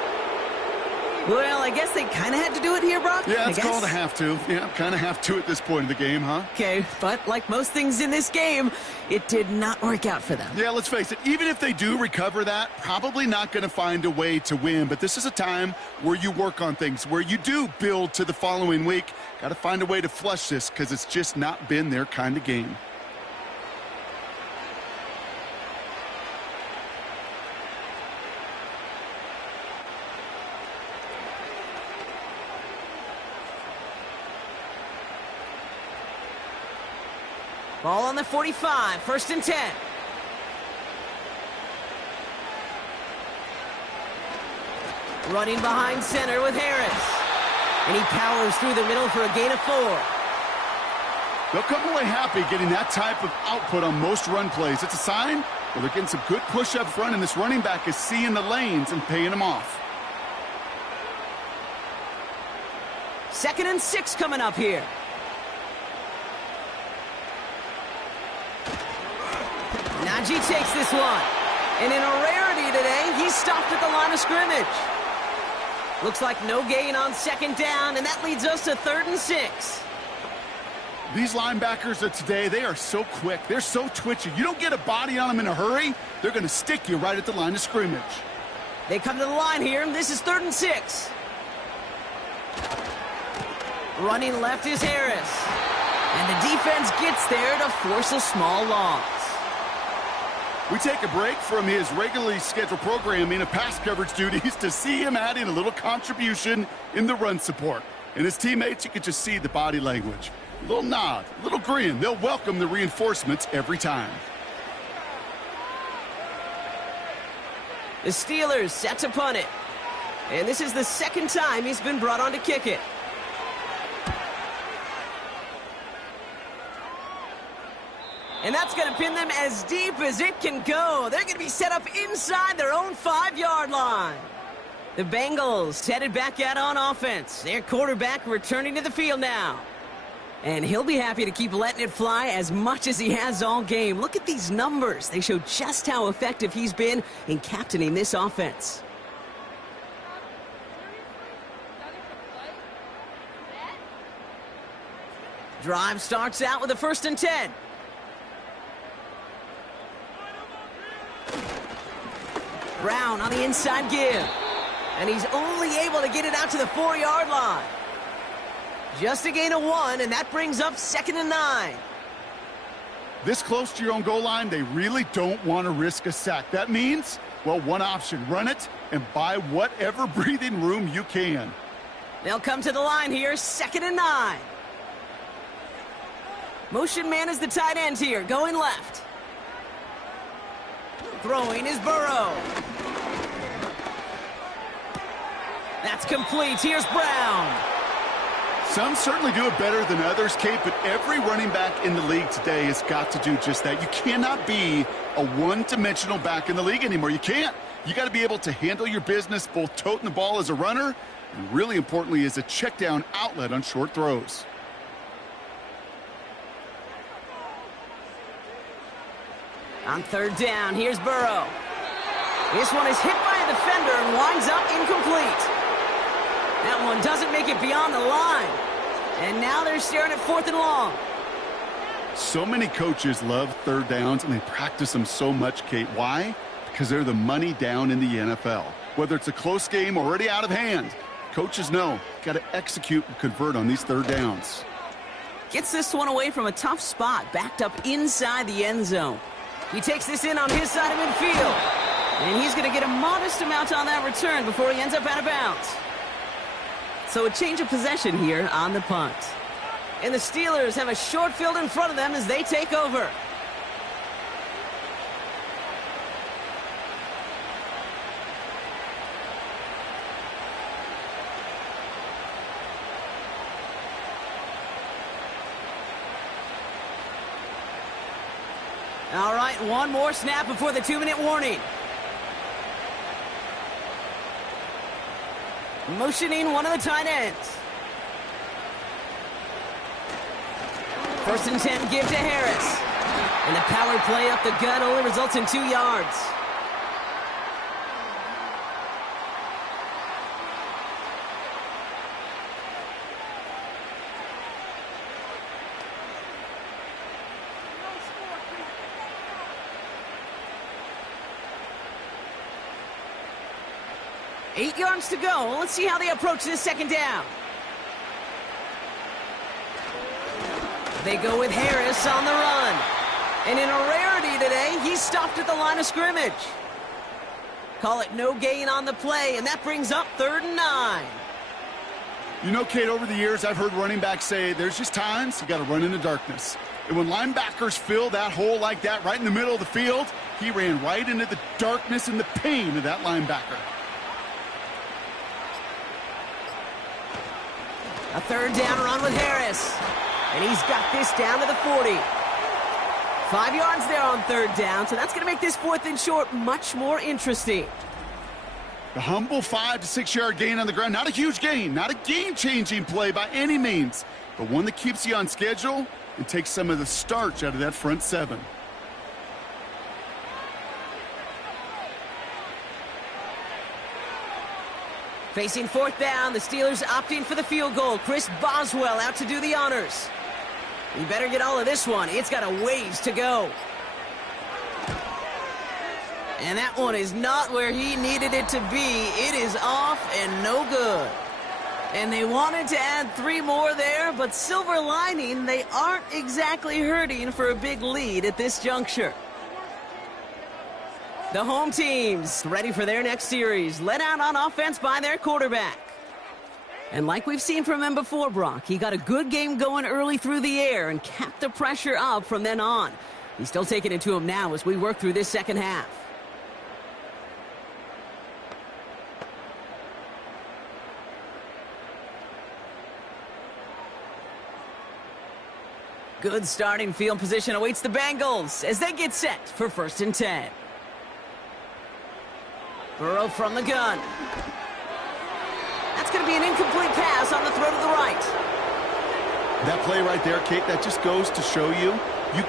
Well, I guess they kind of had to do it here, Brock. Yeah, it's called a have to. Yeah, kind of have to at this point in the game, huh? Okay, but like most things in this game, it did not work out for them. Yeah, let's face it. Even if they do recover that, probably not going to find a way to win. But this is a time where you work on things, where you do build to the following week. Got to find a way to flush this because it's just not been their kind of game. Ball on the 45, first and 10. Running behind center with Harris. And he powers through the middle for a gain of 4. They'll come away happy getting that type of output on most run plays. It's a sign where they're getting some good push up front, and this running back is seeing the lanes and paying them off. 2nd and 6 coming up here. He takes this one. And in a rarity today, he stopped at the line of scrimmage. Looks like no gain on second down, and that leads us to 3rd and 6. These linebackers of today, they are so quick. They're so twitchy. You don't get a body on them in a hurry, they're going to stick you right at the line of scrimmage. They come to the line here, and this is 3rd and 6. Running left is Harris. And the defense gets there to force a small loss. We take a break from his regularly scheduled programming of pass coverage duties to see him add in a little contribution in the run support. And his teammates, you can just see the body language. A little nod, a little grin. They'll welcome the reinforcements every time. The Steelers set to punt it. And this is the 2nd time he's been brought on to kick it. And that's going to pin them as deep as it can go. They're going to be set up inside their own 5-yard line. The Bengals headed back out on offense. Their quarterback returning to the field now. And he'll be happy to keep letting it fly as much as he has all game. Look at these numbers. They show just how effective he's been in captaining this offense. Drive starts out with a 1st and 10. Brown on the inside give. And he's only able to get it out to the 4-yard line. Just a gain of 1, and that brings up 2nd and 9. This close to your own goal line, they really don't want to risk a sack. That means, well, one option, run it and buy whatever breathing room you can. They'll come to the line here, 2nd and 9. Motion man is the tight end here, going left. Throwing is Burrow. That's complete. Here's Brown. Some certainly do it better than others, Kate, but every running back in the league today has got to do just that. You cannot be a one-dimensional back in the league anymore. You can't. You got to be able to handle your business, both toting the ball as a runner and, really importantly, as a check-down outlet on short throws. On 3rd down, here's Burrow. This one is hit by a defender and winds up incomplete. That one doesn't make it beyond the line. And now they're staring at 4th and long. So many coaches love 3rd downs, and they practice them so much, Kate. Why? Because they're the money down in the NFL. Whether it's a close game already out of hand, coaches know got to execute and convert on these 3rd downs. Gets this one away from a tough spot, backed up inside the end zone. He takes this in on his side of midfield. And he's going to get a modest amount on that return before he ends up out of bounds. So a change of possession here on the punt. And the Steelers have a short field in front of them as they take over. All right, one more snap before the 2-minute warning. Motioning one of the tight ends. 1st and 10 give to Harris. And the power play up the gut only results in 2 yards. Eight yards to go. Let's see how they approach this 2nd down. They go with Harris on the run. And in a rarity today, he's stopped at the line of scrimmage. Call it no gain on the play, and that brings up 3rd and 9. You know, Kate, over the years, I've heard running backs say there's just times you got to run in the darkness. And when linebackers fill that hole like that right in the middle of the field, he ran right into the darkness and the pain of that linebacker. A 3rd down run with Harris. And he's got this down to the 40. 5 yards there on 3rd down, so that's going to make this 4th and short much more interesting. The humble 5 to 6 yard gain on the ground. Not a huge gain, not a game-changing play by any means, but one that keeps you on schedule and takes some of the starch out of that front 7. Facing fourth down, the Steelers opting for the field goal. Chris Boswell out to do the honors. You better get all of this one. It's got a ways to go. And that one is not where he needed it to be. It is off and no good. And they wanted to add 3 more there, but silver lining, they aren't exactly hurting for a big lead at this juncture. The home teams ready for their next series, led out on offense by their quarterback. And like we've seen from him before, Brock, he got a good game going early through the air and kept the pressure up from then on. He's still taking it to him now as we work through this second half. Good starting field position awaits the Bengals as they get set for 1st and 10. Burrow from the gun. That's going to be an incomplete pass on the throw to the right. That play right there, Kate, that just goes to show you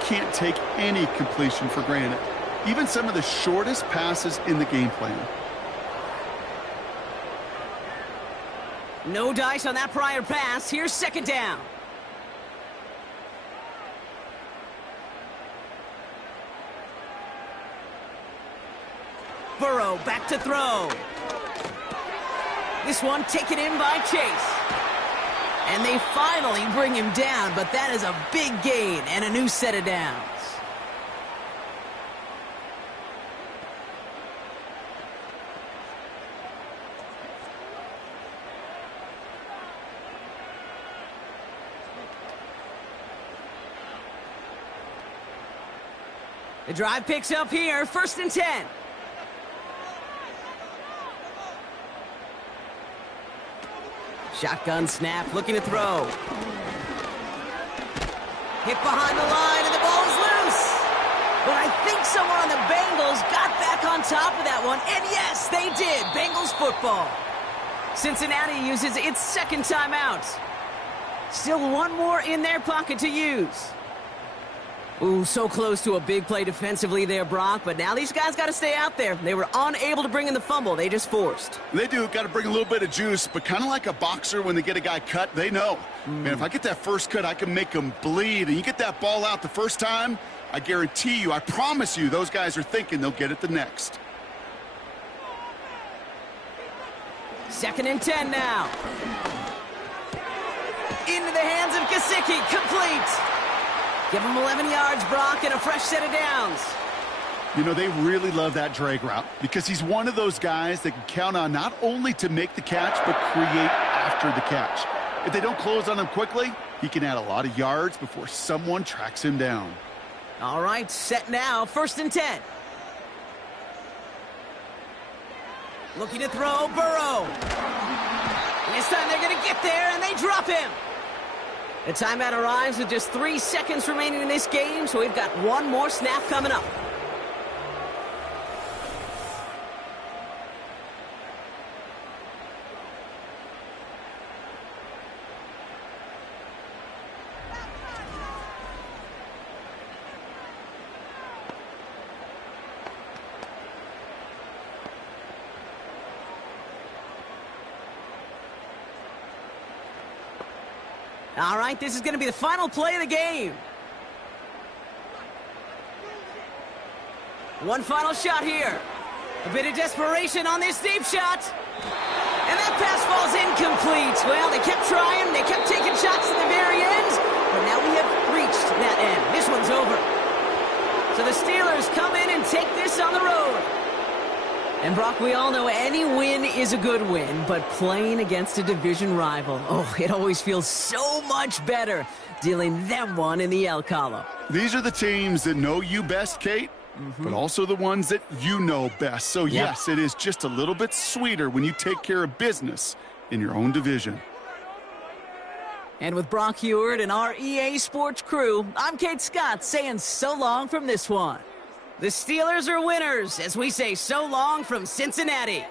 can't take any completion for granted. Even some of the shortest passes in the game plan. No dice on that prior pass. Here's 2nd down. Burrow back to throw. This one taken in by Chase. And they finally bring him down, but that is a big gain and a new set of downs. The drive picks up here, 1st and 10. Shotgun snap, looking to throw. Hit behind the line, and the ball is loose. But I think someone on the Bengals got back on top of that one. And yes, they did. Bengals football. Cincinnati uses its 2nd timeout. Still 1 more in their pocket to use. Ooh, so close to a big play defensively there, Brock. But now these guys got to stay out there. They were unable to bring in the fumble. They just forced. They do. Got to bring a little bit of juice. But kind of like a boxer when they get a guy cut, they know. Man, if I get that first cut, I can make them bleed. And you get that ball out the first time, I guarantee you, I promise you, those guys are thinking they'll get it the next. 2nd and 10 now. Into the hands of Gesicki. Complete. Give him 11 yards, Brock, and a fresh set of downs. You know, they really love that drag route because he's one of those guys that can count on not only to make the catch, but create after the catch. If they don't close on him quickly, he can add a lot of yards before someone tracks him down. All right, set now, 1st and 10. Looking to throw, Burrow. And this time they're going to get there, and they drop him. The timeout arrives with just 3 seconds remaining in this game, so we've got 1 more snap coming up. All right, this is going to be the final play of the game. One final shot here. A bit of desperation on this deep shot. And that pass falls incomplete. Well, they kept trying. They kept taking shots at the very end. But now we have reached that end. This one's over. So the Steelers come in and take this on the road. And, Brock, we all know any win is a good win, but playing against a division rival, oh, it always feels so much better dealing them one in the L column. These are the teams that know you best, Kate, but also the ones that you know best. So, yes, it is just a little bit sweeter when you take care of business in your own division. And with Brock Heward and our EA Sports crew, I'm Kate Scott saying so long from this one. The Steelers are winners as we say so long from Cincinnati.